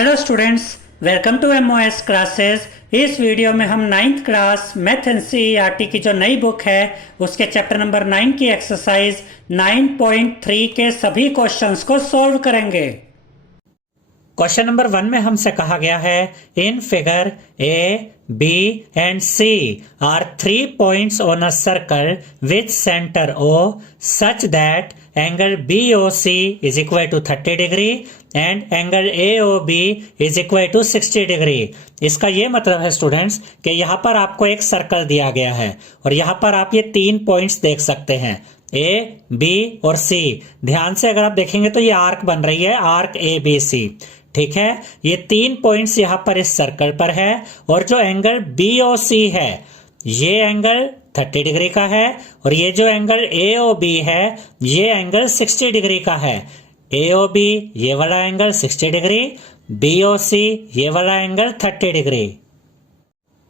Hello students, welcome to MOS classes. इस video में हम 9th क्लास मैथ एनसीईआरटी की जो नई बुक है उसके चैप्टर नंबर 9 की एक्सरसाइज 9.3 के सभी क्वेश्चंस को सॉल्व करेंगे। क्वेश्चन नंबर 1 में हमसे कहा गया है in figure A B and C are 3 points on a circle with centre O such that angle BOC is equal to 30 degree and angle AOB is equal to 60 degree. इसका ये मतलब है students कि यहाँ पर आपको एक सर्कल दिया गया है और यहाँ पर आप ये 3 पॉइंट्स देख सकते हैं A, B और C। ध्यान से अगर आप देखेंगे तो ये आर्क बन रही है, आर्क ABC। ठीक है, ये 3 पॉइंट्स यहाँ पर इस सर्कल पर है और जो एंगल BOC है ये एंगल 30 डिग्री का है और ये जो एंगल AOB है ये एंगल 60 डिग्री का है। AOB ये वाला एंगल 60 डिग्री, BOC ये वाला एंगल 30 डिग्री।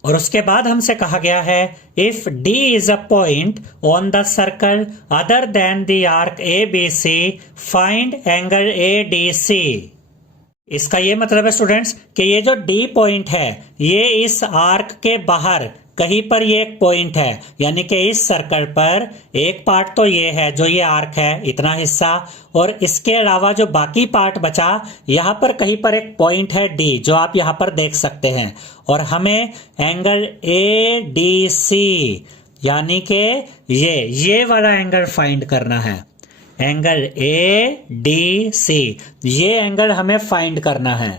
और उसके बाद हमसे कहा गया है if D is a point on the circle other than the arc ABC find angle ADC। इसका ये मतलब है स्टूडेंट्स कि ये जो D पॉइंट है ये इस आर्क के बाहर कहीं पर ये एक पॉइंट है, यानी कि इस सर्कल पर एक पार्ट तो ये है जो ये आर्क है इतना हिस्सा, और इसके अलावा जो बाकी पार्ट बचा यहाँ पर कहीं पर एक पॉइंट है D जो आप यहाँ पर देख सकते हैं। और हमें एंगल ADC यानी कि ये वाला एंगल फाइंड करना है। एंगल ADC ये एंगल हमें फाइंड करना है।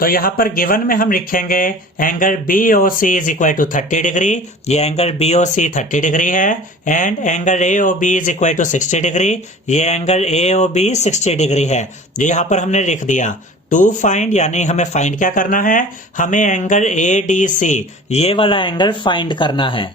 तो यहाँ पर गिवन में हम लिखेंगे angle BOC is equal to 30 degree, ये एंगल BOC 30 डिग्री है, and angle AOB is equal to 60 degree, ये एंगल AOB 60 डिग्री है। ये यहाँ पर हमने लिख दिया। टू फाइंड यानी हमें फाइंड क्या करना है, हमें एंगल ADC ये वाला एंगल फाइंड करना है।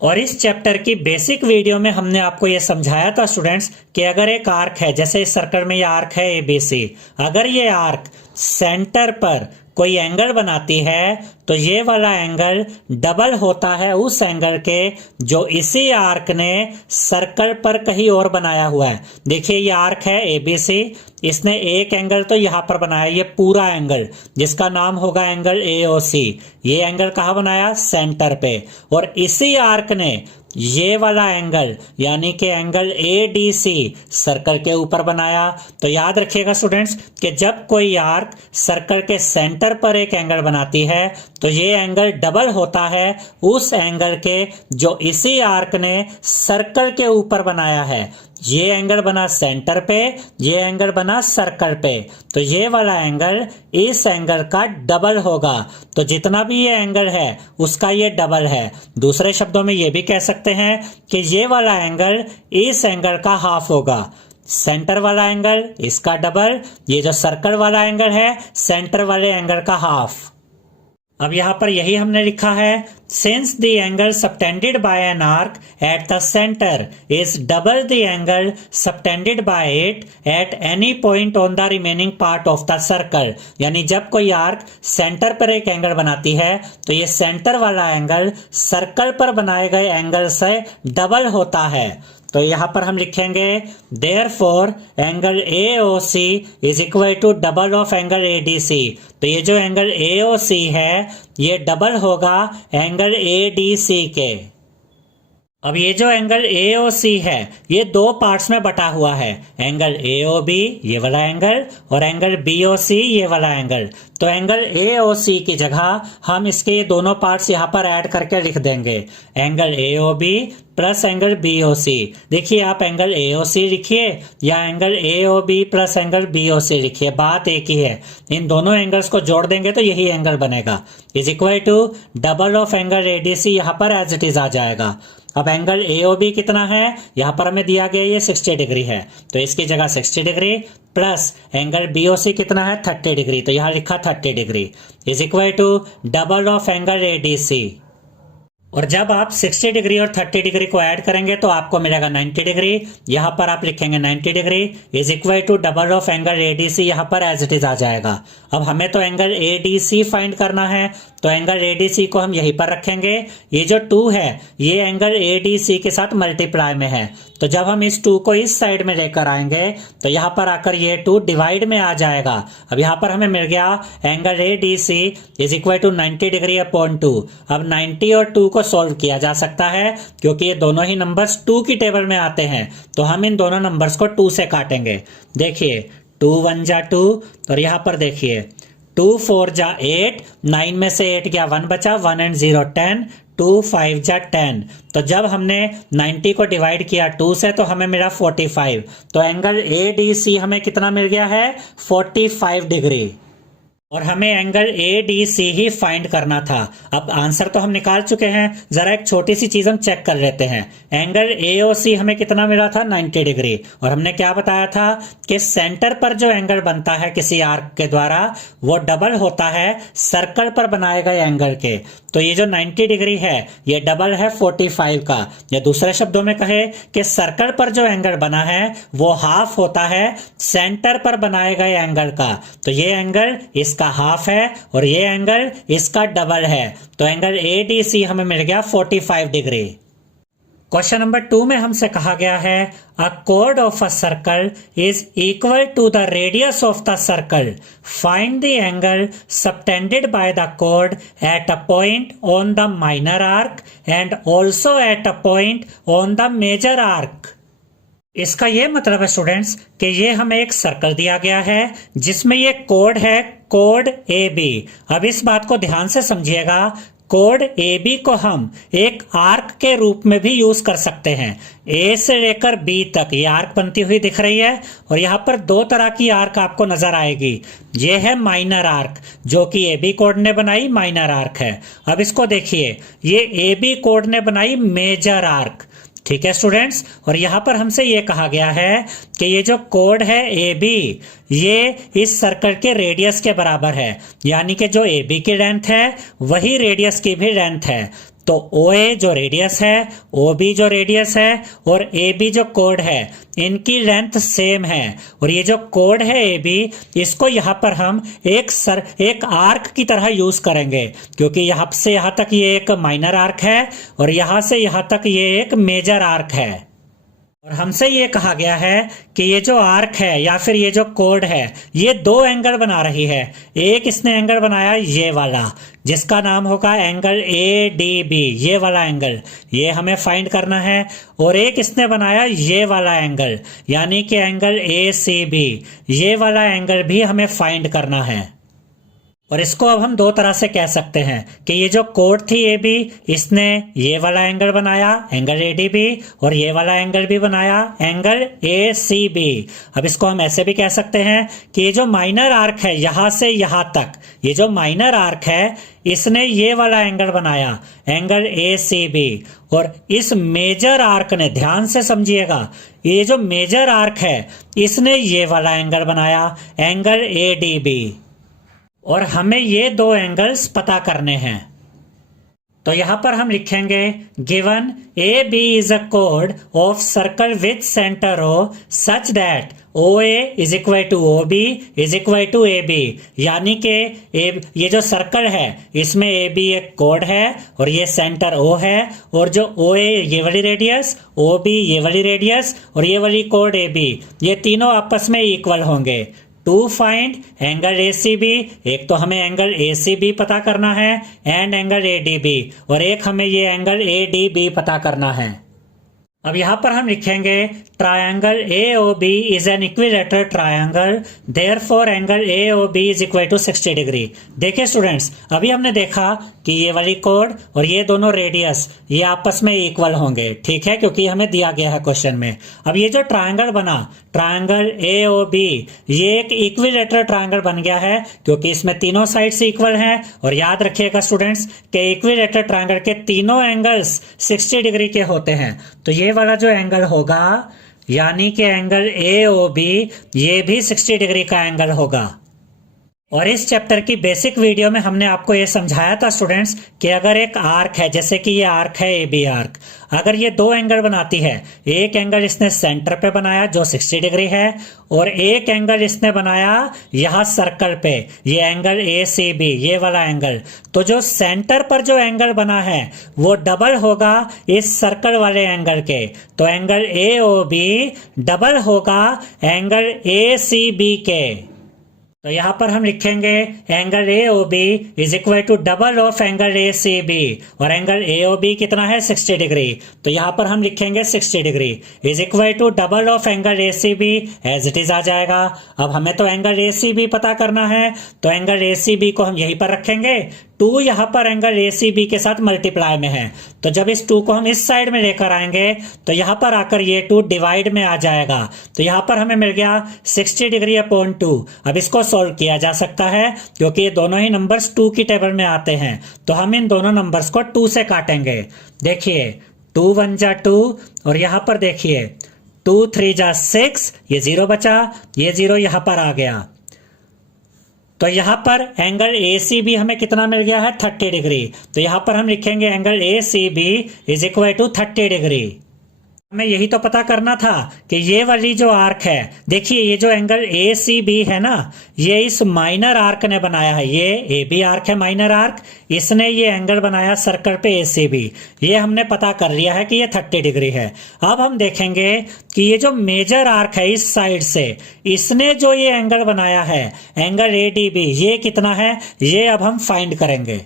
और इस चैप्टर की बेसिक वीडियो में हमने आपको यह समझाया था स्टूडेंट्स कि अगर एक आर्क है, जैसे इस सर्कल में ये आर्क है ABC, अगर ये आर्क सेंटर पर कोई एंगल बनाती है तो ये वाला एंगल डबल होता है उस एंगल के जो इसी आर्क ने सर्कल पर कहीं और बनाया हुआ है। देखिए ये आर्क है ABC, इसने एक एंगल तो यहाँ पर बनाया, ये पूरा एंगल जिसका नाम होगा एंगल AOC। ये एंगल कहाँ बनाया, सेंटर पे। और इसी आर्क ने ये वाला एंगल यानी कि एंगल ADC सर्कल के ऊपर बनाया। तो याद रखिएगा स्टूडेंट्स कि जब कोई आर्क सर्कल के सेंटर पर एक एंगल बनाती है तो ये एंगल डबल होता है उस एंगल के जो इसी आर्क ने सर्कल के ऊपर बनाया है। ये एंगल बना सेंटर पे, ये एंगल बना सर्कल पे, तो ये वाला एंगल इस एंगल का डबल होगा। तो जितना भी ये एंगल है उसका ये डबल है। दूसरे शब्दों में ये भी कह सकते हैं कि ये वाला एंगल इस एंगल का हाफ होगा। सेंटर वाला एंगल इसका डबल, ये जो सर्कल वाला एंगल है सेंटर वाले एंगल का हाफ। अब यहां पर यही हमने लिखा है since the angle subtended by an arc at the center is double the angle subtended by it at any point on the remaining part of the circle। यानी जब कोई आर्क सेंटर पर एक एंगल बनाती है तो ये सेंटर वाला एंगल सर्कल पर बनाए गए एंगल से डबल होता है। तो यहां पर हम लिखेंगे therefore angle AOC is equal to double of angle ADC। तो ये जो एंगल AOC है ये डबल होगा एंगल ADC के। अब ये जो एंगल AOC है ये दो पार्ट्स में बटा हुआ है, एंगल AOB ये वाला एंगल और एंगल BOC ये वाला एंगल। तो एंगल AOC की जगह हम इसके ये दोनों पार्ट्स यहाँ पर ऐड करके लिख देंगे angle AOB plus angle BOC। देखिए आप एंगल AOC लिखिए या angle AOB plus angle BOC लिखिए, बात एक ही है। इन दोनों एंगल्स को जोड़ देंगे तो यही एंगल बनेगा, is equal to double of angle ADC यहाँ पर एज इट इज आ जाएगा। अब एंगल AOB कितना है, यहाँ पर हमें दिया गया ये 60 डिग्री है तो इसकी जगह 60 डिग्री प्लस एंगल BOC कितना है 30 डिग्री, तो यहाँ लिखा 30 degree is equal to double of angle ADC। और जब आप 60 डिग्री और 30 डिग्री को ऐड करेंगे तो आपको मिलेगा 90 डिग्री। यहां पर आप लिखेंगे 90 degree is equal to double of angle ADC, यहां पर एज इट इज आ जाएगा। अब हमें तो एंगल एडीसी फाइंड करना है, तो एंगल एडीसी को हम यहीं पर रखेंगे। ये जो 2 है ये एंगल एडीसी के साथ मल्टीप्लाई में है, तो जब हम इस 2 को इस साइड में लेकर आएंगे तो यहां पर आकर ये 2 डिवाइड में आ जाएगा। अब यहां पर हमें मिल गया angle ADC is equal to 90 degree upon 2। अब 90 और 2 को सॉल्व किया जा सकता है क्योंकि ये दोनों ही नंबर्स 2 की टेबल में आते हैं, तो हम इन दोनों नंबर्स को 2 से काटेंगे। देखिए 2 1 जा 2, और यहां पर देखिए 2 4 जा 8, 9 में से 8 गया 1 बचा, 1 एंड 0 10, 2 5 जा 10। तो जब हमने 90 को डिवाइड किया 2 से तो हमें मिला 45। तो एंगल एडीसी हमें कितना मिल गया है, 45 डिग्री। और हमें एंगल एडीसी ही फाइंड करना था। अब आंसर तो हम निकाल चुके हैं, जरा एक छोटी सी चीज हम चेक कर लेते हैं। एंगल एओसी हमें कितना मिला था, 90 डिग्री। और हमने क्या बताया था कि सेंटर पर जो एंगल बनता है किसी आर्क के द्वारा वो डबल होता है सर्कल पर बनाए गए एंगल के। तो ये जो 90 डिग्री है ये डबल है 45 का, या दूसरे शब्दों में कहे कि सर्कल पर जो एंगल बना है वो हाफ होता है सेंटर पर बनाए गए एंगल का। तो ये एंगल इसका हाफ है और ये एंगल इसका डबल है, तो एंगल एडीसी हमें मिल गया 45 डिग्री। क्वेश्चन नंबर 2 में हमसे कहा गया है a chord of a circle is equal to the radius of the circle, find the angle subtended by the chord at a point on the minor arc and also at a point on the major arc. इसका यह मतलब है students कि ये हमें एक circle दिया गया है जिसमें ये कोड है, कोड ए बी। अब इस बात को ध्यान से समझिएगा, कोड ए बी को हम एक आर्क के रूप में भी यूज कर सकते हैं। ए से लेकर बी तक ये आर्क बनती हुई दिख रही है, और यहाँ पर 2 तरह की आर्क आपको नजर आएगी। ये है माइनर आर्क जो कि ए बी कोड ने बनाई माइनर आर्क है। अब इसको देखिए, ये ए बी कोड ने बनाई मेजर आर्क। ठीक है स्टूडेंट्स, और यहां पर हमसे ये कहा गया है कि ये जो कोड है ए बी ये इस सर्कल के रेडियस के बराबर है, यानी कि जो ए बी की लेंथ है वही रेडियस की भी लेंथ है। तो ओ ए जो रेडियस है, ओ बी जो रेडियस है और ए बी जो कोड है, इनकी लेंथ सेम है। और ये जो कोड है ए बी, इसको यहाँ पर हम एक आर्क की तरह यूज करेंगे, क्योंकि यहाँ से यहाँ तक ये एक माइनर आर्क है और यहाँ से यहाँ तक ये एक मेजर आर्क है। और हमसे ये कहा गया है कि ये जो आर्क है या फिर ये जो कोड है ये 2 एंगल बना रही है। एक इसने एंगल बनाया ये वाला जिसका नाम होगा एंगल ए डी बी, ये वाला एंगल ये हमें फाइंड करना है। और एक इसने बनाया ये वाला एंगल यानी कि एंगल ए सी बी, ये वाला एंगल भी हमें फाइंड करना है। और इसको अब हम 2 तरह से कह सकते हैं कि ये जो कोड थी ए बी, इसने ये वाला एंगल बनाया एंगल ए डी बी, और ये वाला एंगल भी बनाया एंगल ए सी बी। अब इसको हम ऐसे भी कह सकते हैं कि ये जो माइनर आर्क है यहां से यहां तक, ये जो माइनर आर्क है इसने ये वाला एंगल बनाया एंगल ए सी बी, और इस मेजर आर्क ने, ध्यान से समझिएगा, ये जो मेजर आर्क है इसने ये वाला एंगल बनाया एंगल ए डी बी। और हमें ये 2 एंगल्स पता करने हैं, तो यहां पर हम लिखेंगे given A B is a कोड of circle with centre O such that O A is equal to O B is equal to A B, यानी कि ये जो सर्कल है इसमें ए बी एक कोड है और ये सेंटर ओ है, और जो ओ ए ये वाली रेडियस, ओ बी ये वाली रेडियस और ये वाली कोड ए बी, ये तीनों आपस में इक्वल होंगे। To find angle A C B, एक तो हमें एंगल ए सी बी पता करना है and angle A D B, और एक हमें ये एंगल ए डी बी पता करना है। अब यहां पर हम लिखेंगे triangle AOB is an equilateral triangle, therefore angle AOB is equal to 60 degree. देखिए स्टूडेंट्स, अभी हमने देखा कि ये वाली कोड और ये दोनों रेडियस ये आपस में इक्वल होंगे, ठीक है, क्योंकि हमें दिया गया है क्वेश्चन में। अब ये जो ट्रायंगल बना ट्रायंगल AOB, ये एक इक्विलेटरल ट्रायंगल बन गया है क्योंकि इसमें तीनों साइड्स इक्वल हैं। और याद रखिएगा स्टूडेंट्स कि इक्विलेटरल ट्रायंगल के तीनों एंगल्स 60 डिग्री के होते हैं। तो ये वाला जो एंगल होगा यानी कि एंगल AOB ये भी 60 डिग्री का एंगल होगा। और इस चैप्टर की बेसिक वीडियो में हमने आपको ये समझाया था स्टूडेंट्स कि अगर एक आर्क है, जैसे कि ये आर्क है ए बी आर्क, अगर ये दो एंगल बनाती है, एक एंगल इसने सेंटर पे बनाया जो 60 डिग्री है और एक एंगल इसने बनाया यहां सर्कल पे, ये एंगल ए सी बी, ये वाला एंगल, तो जो सेंटर पर जो एंगल बना है वो डबल होगा इस सर्कल वाले एंगल के। तो angle A O B double होगा एंगल ए सी बी के। तो यहां पर हम लिखेंगे angle A O B is equal to double of angle A C B, और एंगल ए ओ बी कितना है 60 डिग्री, तो यहां पर हम लिखेंगे 60 degree is equal to double of angle A C B, as it is आ जाएगा। अब हमें तो एंगल ए सी बी पता करना है, तो एंगल ए सी बी को हम यहीं पर रखेंगे। 2 यहां पर एंगल ए सी बी के साथ मल्टीप्लाई में है, तो जब इस 2 को हम इस साइड में लेकर आएंगे तो यहां पर आकर ये 2 डिवाइड में आ जाएगा। तो यहां पर हमें मिल गया 60 डिग्री अपॉन 2। अब इसको सॉल्व किया जा सकता है क्योंकि ये दोनों ही नंबर्स 2 की टेबल में आते हैं, तो हम इन दोनों नंबर्स को 2 से काटेंगे। देखिए 2 1 जा 2, और यहां पर देखिए 2 3 जा 6, ये 0 बचा, ये 0 यहां पर आ गया। तो यहां पर एंगल ए सी बी हमें कितना मिल गया है 30 डिग्री, तो यहां पर हम लिखेंगे angle A C B is equal to 30 degree. हमें यही तो पता करना था कि ये वाली जो आर्क है, देखिए ये जो एंगल ए सी बी है ना, ये इस माइनर आर्क ने बनाया है, ये ए बी आर्क है माइनर आर्क, इसने ये एंगल बनाया सर्कल पे ए सी बी, ये हमने पता कर लिया है कि ये 30 डिग्री है। अब हम देखेंगे कि ये जो मेजर आर्क है इस साइड से, इसने जो ये एंगल बनाया है एंगल ए डी बी, ये कितना है, ये अब हम फाइंड करेंगे।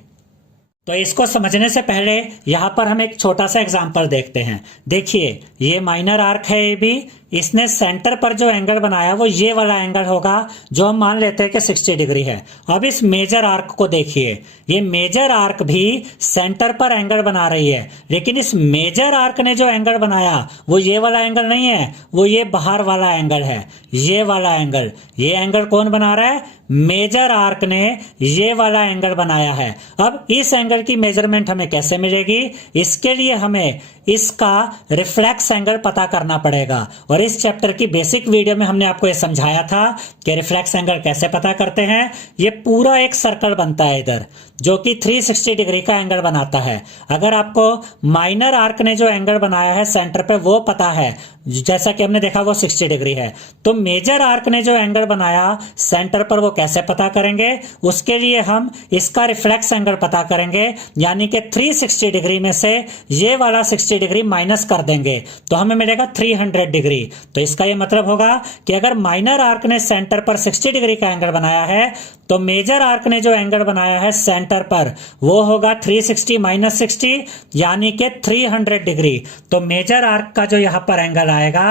तो इसको समझने से पहले यहां पर हम एक छोटा सा एग्जांपल देखते हैं। देखिए ये माइनर आर्क है ए बी, इसने सेंटर पर जो एंगल बनाया वो ये वाला एंगल होगा जो हम मान लेते हैं कि 60 डिग्री है। अब इस मेजर आर्क को देखिए, ये मेजर आर्क भी सेंटर पर एंगल बना रही है, लेकिन इस मेजर आर्क ने जो एंगल बनाया वो ये वाला एंगल नहीं है, वो ये बाहर वाला एंगल है, ये वाला एंगल। ये एंगल कौन बना रहा है, मेजर आर्क ने ये वाला एंगल बनाया है। अब इस एंगल की मेजरमेंट हमें कैसे मिलेगी, इसके लिए हमें इसका रिफ्लेक्स एंगल पता करना पड़ेगा। और इस चैप्टर की बेसिक वीडियो में हमने आपको यह समझाया था कि रिफ्लेक्स एंगल कैसे पता करते हैं। ये पूरा एक सर्कल बनता है इधर जो कि 360 डिग्री का एंगल बनाता है। अगर आपको माइनर आर्क ने जो एंगल बनाया है सेंटर पे वो पता है, जैसा कि हमने देखा वो 60 डिग्री है, तो मेजर आर्क ने जो एंगल बनाया सेंटर पर वो कैसे पता करेंगे, उसके लिए हम इसका रिफ्लेक्स एंगल पता करेंगे, यानी कि 360 डिग्री में से ये वाला 60 डिग्री माइनस कर देंगे तो हमें मिलेगा 300 डिग्री। तो इसका ये मतलब होगा कि अगर माइनर आर्क ने सेंटर पर 60 डिग्री का एंगल बनाया है तो मेजर आर्क ने जो एंगल बनाया है सेंटर पर वो होगा 360 माइनस 60 यानी कि 300 डिग्री। तो मेजर आर्क का जो यहां पर एंगल आएगा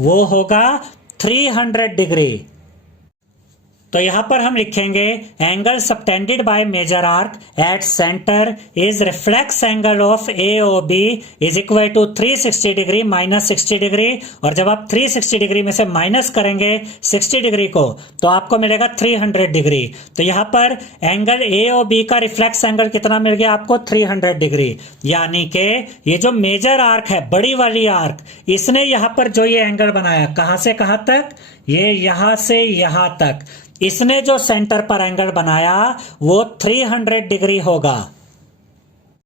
वो होगा 300 डिग्री। तो यहां पर हम लिखेंगे angle subtended by major arc at centre is reflex angle of A O B is equal to 360 degree minus 60 degree. और जब आप 360 डिग्री में से माइनस करेंगे 60 डिग्री को तो आपको मिलेगा 300 डिग्री। तो यहां पर एंगल ए ओ बी का रिफ्लेक्स एंगल कितना मिल गया आपको 300 डिग्री, यानी कि ये जो मेजर आर्क है बड़ी वाली आर्क, इसने यहां पर जो ये एंगल बनाया कहां से कहां तक, ये यहां से यहां तक, इसने जो सेंटर पर एंगल बनाया वो 300 डिग्री होगा।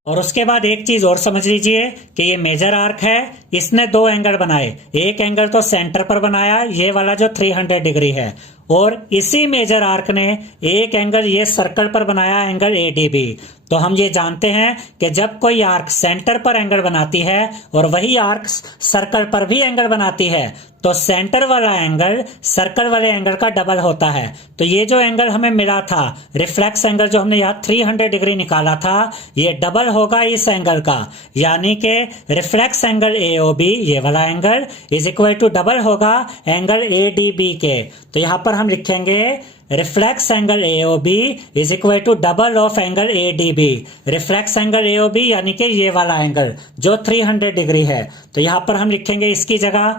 और उसके बाद एक चीज और समझ लीजिए कि ये मेजर आर्क है, इसने 2 एंगल बनाए, एक एंगल तो सेंटर पर बनाया ये वाला जो 300 डिग्री है, और इसी मेजर आर्क ने एक एंगल ये सर्कल पर बनाया एंगल एडीबी। तो हम ये जानते हैं कि जब कोई आर्क सेंटर पर एंगल बनाती है और वही आर्क सर्कल पर भी एंगल बनाती है तो सेंटर वाला एंगल सर्कल वाले एंगल का डबल होता है। तो ये जो एंगल हमें मिला था रिफ्लेक्स एंगल जो हमने यहाँ 300 डिग्री निकाला था ये डबल होगा इस एंगल का, यानी कि रिफ्लेक्स एंगल एओबी ये वाला angle is equal to double होगा एंगल एडीबी के। तो यहाँ पर हम लिखेंगे reflex angle AOB is equal to double of angle ADB। Reflex angle AOB यानी कि ये वाला एंगल जो 300 डिग्री है, तो यहां पर हम लिखेंगे इसकी जगह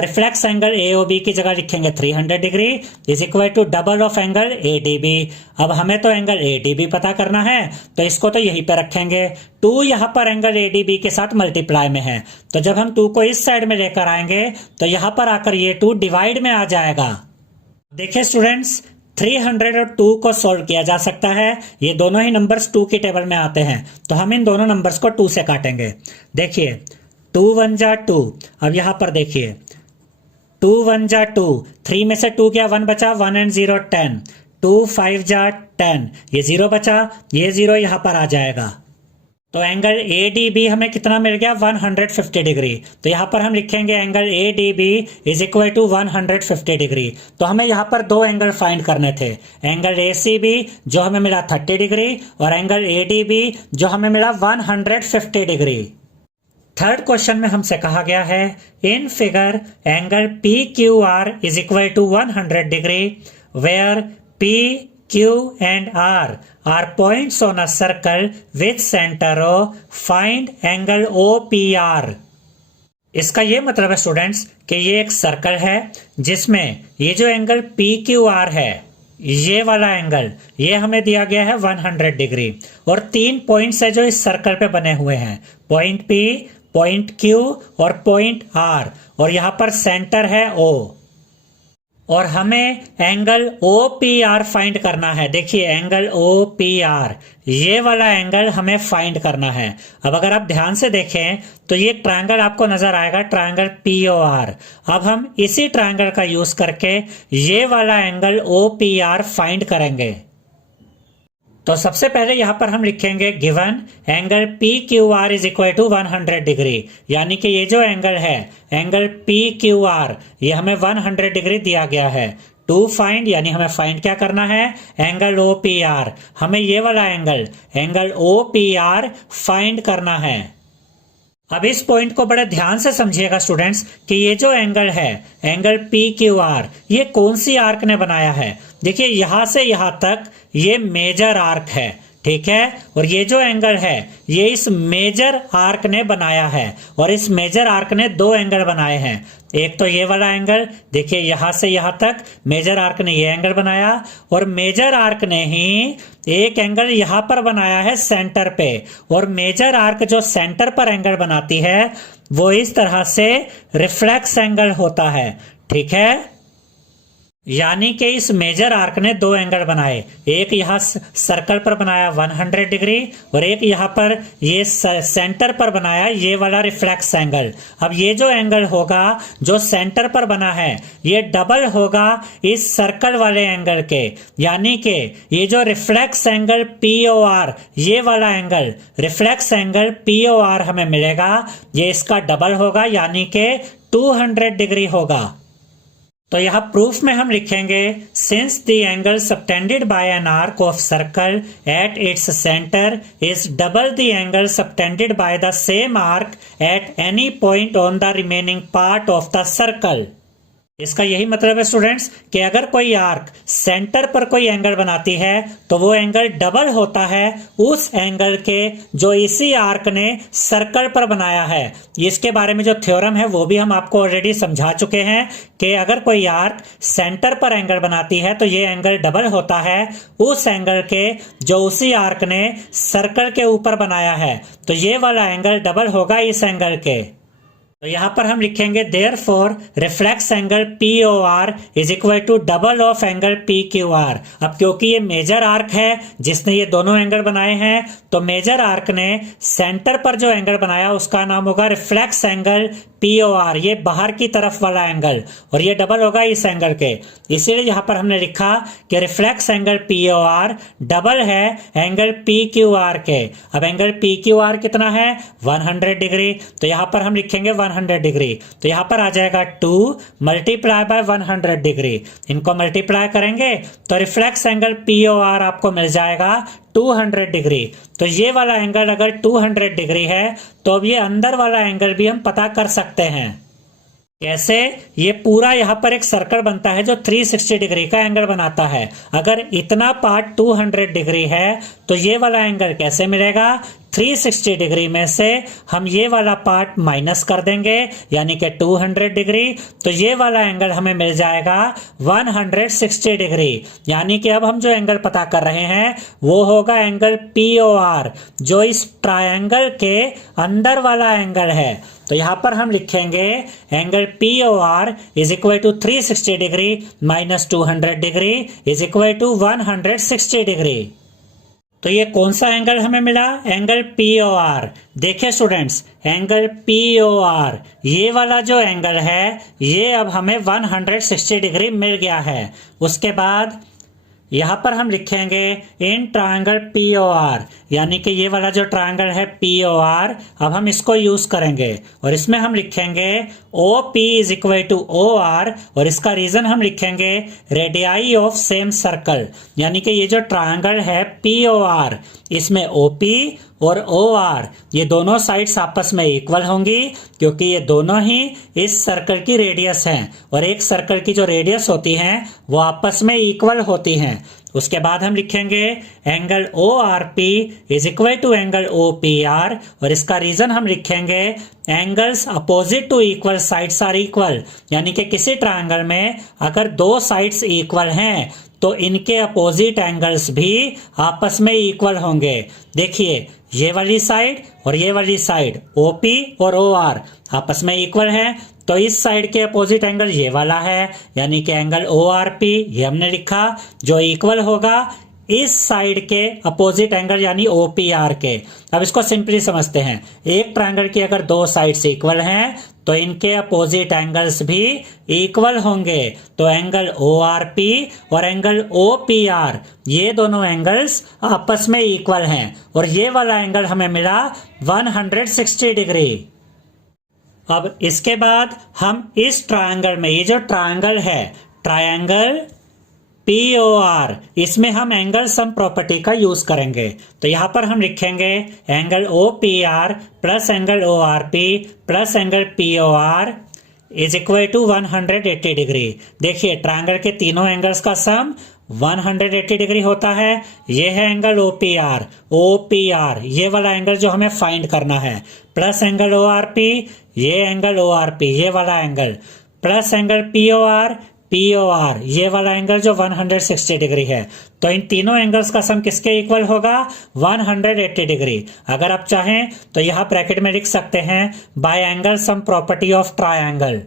रिफ्लेक्स एंगल AOB की जगह लिखेंगे 300 degree is equal to double of angle ADB। अब हमें तो एंगल ADB पता करना है तो इसको तो यहीं पे रखेंगे, 2 यहां पर एंगल ADB के साथ मल्टीप्लाई में है, तो जब हम 2 को इस साइड में लेकर आएंगे तो यहां पर आकर ये 2 डिवाइड में आ जाएगा। देखिए स्टूडेंट्स 300 और 2 को सोल्व किया जा सकता है। ये दोनों ही नंबर्स 2 की टेबल में आते हैं, तो हम इन दोनों नंबर्स को 2 से काटेंगे। देखिए 2 1 जा 2। अब यहां पर देखिए 2 1 जा 2, 3 में से 2 गया, 1 बचा, 1 एंड 0 10। 2 5 जा 10, ये 0 बचा, ये 0 यहां पर आ जाएगा। तो एंगल ADB हमें कितना मिल गया, 150 डिग्री। तो यहां पर हम लिखेंगे angle ADB is equal to 150 degree. तो हमें यहां पर दो एंगल फाइंड करने थे, एंगल ACB जो हमें मिला 30 डिग्री और एंगल ADB जो हमें मिला 150 डिग्री। थर्ड क्वेश्चन में हमसे कहा गया है in figure angle PQR is equal to 100 degree where P Q and R are points on a circle with center O. Find angle OPR. इसका ये मतलब है स्टूडेंट्स कि ये एक सर्कल है जिसमें ये जो एंगल PQR है, ये वाला एंगल, ये हमें दिया गया है 100 डिग्री और 3 पॉइंट्स है जो इस सर्कल पे बने हुए हैं, पॉइंट P, पॉइंट Q और पॉइंट R, और यहां पर सेंटर है O। और हमें एंगल OPR फाइंड करना है। देखिए एंगल OPR, ये वाला एंगल हमें फाइंड करना है। अब अगर आप ध्यान से देखें तो ये ट्रायंगल आपको नजर आएगा, ट्रायंगल POR। अब हम इसी ट्रायंगल का यूज करके ये वाला एंगल OPR फाइंड करेंगे। तो सबसे पहले यहां पर हम लिखेंगे given angle PQR is equal to 100 degree, यानी कि ये जो एंगल है एंगल PQR ये हमें 100 डिग्री दिया गया है। टू फाइंड यानी हमें फाइंड क्या करना है, एंगल OPR। हमें ये वाला एंगल OPR फाइंड करना है। अब इस पॉइंट को बड़े ध्यान से समझिएगा स्टूडेंट्स कि ये जो एंगल है एंगल PQR ये कौन सी आर्क ने बनाया है। देखिए यहां से यहां तक ये मेजर आर्क है, ठीक है, और ये जो एंगल है ये इस मेजर आर्क ने बनाया है और इस मेजर आर्क ने दो एंगल बनाए हैं। एक तो ये वाला एंगल, देखिए यहां से यहां तक मेजर आर्क ने ये एंगल बनाया और मेजर आर्क ने ही एक एंगल यहां पर बनाया है सेंटर पे, और मेजर आर्क जो सेंटर पर एंगल बनाती है वो इस तरह से रिफ्लेक्स एंगल होता है, ठीक है। यानी कि इस मेजर आर्क ने दो एंगल बनाए, एक यहां सर्कल पर बनाया 100 डिग्री और एक यहां पर ये सेंटर पर बनाया ये वाला रिफ्लेक्स एंगल। अब ये जो एंगल होगा जो सेंटर पर बना है ये डबल होगा इस सर्कल वाले एंगल के, यानी कि ये जो रिफ्लेक्स एंगल POR ये वाला एंगल रिफ्लेक्स एंगल POR हमें मिलेगा, ये इसका डबल होगा यानी कि 200 डिग्री होगा। तो यहां प्रूफ में हम लिखेंगे since the angle subtended bye an arc of circle at its centre is double the angle subtended by the same arc at any point on the remaining part of the circle. इसका यही मतलब है students कि अगर कोई arc centre पर कोई angle बनाती है तो वो एंगल डबल होता है उस एंगल के जो इसी आर्क ने सर्कल पर बनाया है। इसके बारे में जो थ्योरम है वो भी हम आपको ऑलरेडी समझा चुके हैं कि अगर कोई आर्क सेंटर पर एंगल बनाती है तो ये एंगल डबल होता है उस एंगल के जो उसी आर्क ने सर्कल के ऊपर बनाया है, तो ये वाला एंगल डबल होगा इस एंगल के। तो यहां पर हम लिखेंगे therefore reflex angle POR is equal to double of angle PQR। अब क्योंकि ये मेजर आर्क है जिसने ये दोनों एंगल बनाए हैं तो मेजर आर्क ने सेंटर पर जो एंगल बनाया उसका नाम होगा रिफ्लेक्स एंगल POR, ये बाहर की तरफ वाला एंगल, और ये डबल होगा इस एंगल के। इसीलिए यहां पर हमने लिखा कि रिफ्लेक्स एंगल POR डबल है एंगल PQR के। अब एंगल PQR कितना है 100 डिग्री, तो यहां पर हम लिखेंगे 100 डिग्री, तो यहां पर आ जाएगा 2 मल्टीप्लाई बाय 100 डिग्री। इनको मल्टीप्लाई करेंगे तो रिफ्लेक्स एंगल POR आपको मिल जाएगा 200 डिग्री। तो ये वाला एंगल अगर 200 डिग्री है तो अब ये अंदर वाला एंगल भी हम पता कर सकते हैं। कैसे? ये पूरा यहां पर एक सर्कल बनता है जो 360 डिग्री का एंगल बनाता है। अगर इतना पार्ट 200 डिग्री है तो ये वाला एंगल कैसे मिलेगा 360 डिग्री में से हम ये वाला पार्ट माइनस कर देंगे यानी कि 200 डिग्री, तो ये वाला एंगल हमें मिल जाएगा 160 डिग्री। यानी कि अब हम जो एंगल पता कर रहे हैं वो होगा एंगल POR, जो इस ट्रायंगल के अंदर वाला एंगल है। तो यहां पर हम लिखेंगे angle POR is equal to 360 degree minus 200 degree is equal to 160 degree. तो ये कौन सा एंगल हमें मिला? Angle POR। देखिए स्टूडेंट्स, एंगल POR ये वाला जो एंगल है ये अब हमें 160 डिग्री मिल गया है। उसके बाद यहां पर हम लिखेंगे इन ट्रायंगल POR, यानी कि ये वाला जो ट्रायंगल है POR, अब हम इसको यूज करेंगे और इसमें हम लिखेंगे OP is equal to OR, और इसका रीजन हम लिखेंगे रेडियाई ऑफ सेम सर्कल। यानी कि ये जो ट्रायंगल है POR, इसमें OP और OR ये दोनों साइड्स आपस में इक्वल होंगी, क्योंकि ये दोनों ही इस सर्कल की रेडियस हैं, और एक सर्कल की जो रेडियस होती हैं वो आपस में इक्वल होती हैं। उसके बाद हम लिखेंगे angle ORP is equal to angle OPR, और इसका रीजन हम लिखेंगे angles opposite to equal sides are equal. यानी कि किसी ट्रायंगल में अगर दो साइड्स इक्वल हैं तो इनके अपोजिट एंगल्स भी आपस में इक्वल होंगे। देखिए, ये वाली साइड और ये वाली साइड OP और OR आपस में इक्वल है, तो इस साइड के अपोजिट एंगल ये वाला है, यानी कि एंगल ORP ये हमने लिखा जो इक्वल होगा इस साइड के अपोजिट एंगल यानी OPR के। अब इसको सिंपली समझते हैं, एक ट्रायंगल की अगर दो साइड्स इक्वल हैं तो इनके अपोजिट एंगल्स भी इक्वल होंगे। तो एंगल ORP और एंगल OPR ये दोनों एंगल्स आपस में इक्वल हैं, और ये वाला एंगल हमें मिला 160 डिग्री। अब इसके बाद हम इस ट्रायंगल में, ये जो ट्रायंगल है ट्रायंगल POR, इसमें हम एंगल सम प्रॉपर्टी का यूज करेंगे। तो यहां पर हम लिखेंगे angle OPR plus angle ORP plus angle POR is equal to 180 degree. देखिए, ट्रायंगल के तीनों एंगल्स का सम 180 डिग्री होता है। ये है एंगल OPR ये वाला एंगल जो हमें फाइंड करना है, प्लस एंगल ORP ये एंगल ORP ये वाला एंगल, प्लस एंगल POR ये वाला एंगल जो 160 डिग्री है। तो इन तीनों एंगल्स का सम किसके इक्वल होगा? 180 डिग्री। अगर आप चाहें तो यहां ब्रैकेट में लिख सकते हैं bye angle sum property of triangle.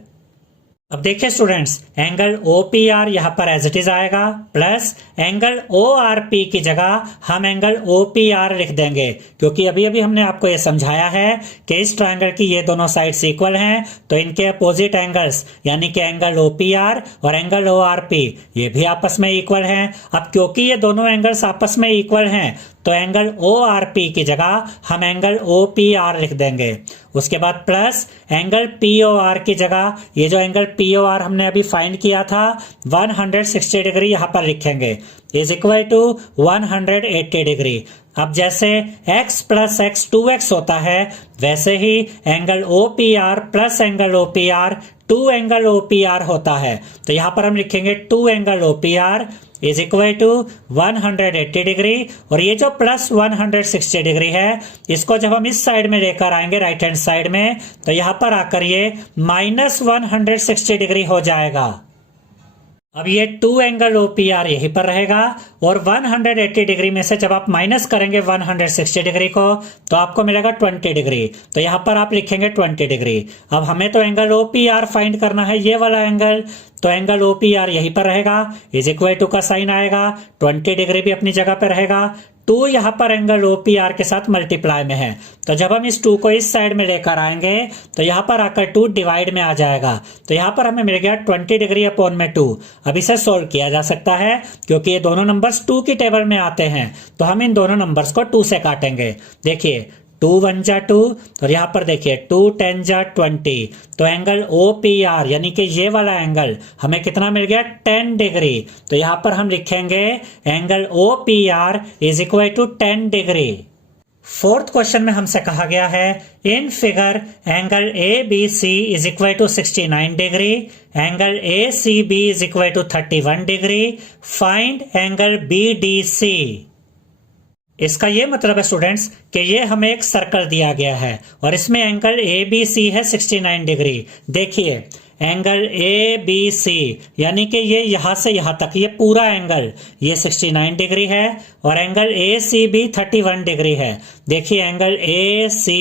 अब देखिए स्टूडेंट्स, एंगल OPR यहाँ पर एज इट इज आएगा, प्लस एंगल ORP की जगह हम एंगल OPR लिख देंगे, क्योंकि अभी अभी हमने आपको ये समझाया है कि इस ट्रायंगल की ये दोनों साइड्स इक्वल हैं, तो इनके अपोजिट एंगल्स यानी कि एंगल OPR और एंगल ORP ये भी आपस में इक्वल हैं। अब क्योंकि ये दोनों एंगल्स आपस में इक्वल हैं तो एंगल ORP की जगह हम एंगल OPR लिख देंगे। उसके बाद प्लस एंगल POR की जगह ये जो एंगल POR हमने अभी फाइंड किया था 160 डिग्री यहां पर लिखेंगे इज इक्वल टू 180 डिग्री। अब जैसे x प्लस x 2x होता है, वैसे ही angle OPR plus angle OPR 2 angle OPR होता है। तो यहां पर हम लिखेंगे 2 angle OPR is equal to 180 degree, और ये जो प्लस 160 डिग्री है इसको जब हम इस साइड में लेकर आएंगे राइट हैंड साइड में, तो यहां पर आकर ये माइनस 160 डिग्री हो जाएगा। अब ये 2 एंगल OPR यहीं पर रहेगा, और 180 डिग्री में से जब आप माइनस करेंगे 160 डिग्री को तो आपको मिलेगा 20 डिग्री। तो यहां पर आप लिखेंगे 20 डिग्री। अब हमें तो एंगल OPR फाइंड करना है, ये वाला एंगल, तो एंगल OPR यहीं पर रहेगा, इज इक्वल टू का साइन आएगा, 20 डिग्री भी अपनी जगह पर रहेगा, 2 यहां पर एंगल OPR के साथ मल्टीप्लाई में है। तो जब हम इस 2 को इस साइड में लेकर आएंगे तो यहां पर आकर 2 डिवाइड में आ जाएगा, तो यहां पर हमें मिल गया 20 डिग्री अपॉन में 2। अब इसे सोल्व किया जा सकता है क्योंकि ये दोनों नंबर्स 2 की टेबल में आते हैं, तो हम इन दोनों नंबर्स को 2 से काटेंगे। देखिए 2 1 जा 2, और यहां पर देखिए 2 10 जा 20, तो एंगल OPR यानी कि ये वाला एंगल हमें कितना मिल गया? 10 डिग्री। तो यहां पर हम लिखेंगे angle OPR is equal to 10 degree. Fourth question में हमसे कहा गया है in figure angle ABC is equal to 69 degree, angle ACB is equal to 31 degree, find angle BDC। इसका ये मतलब है स्टूडेंट्स कि ये हमें एक सर्कल दिया गया है और इसमें एंगल ए बी सी है 69 डिग्री। देखिए एंगल ए बी सी यानी कि ये यहां से यहां तक ये पूरा एंगल ये 69 डिग्री है और angle A C B 31 degree है। देखिए एंगल ए सी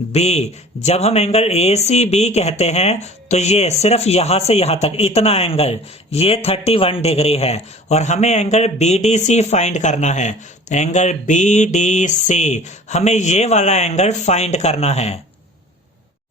बी, जब हम एंगल ए सी बी कहते हैं तो ये सिर्फ यहां से यहां तक इतना एंगल ये 31 डिग्री है और हमें angle B D C find करना है। एंगल बी डी सी हमें ये वाला एंगल फाइंड करना है।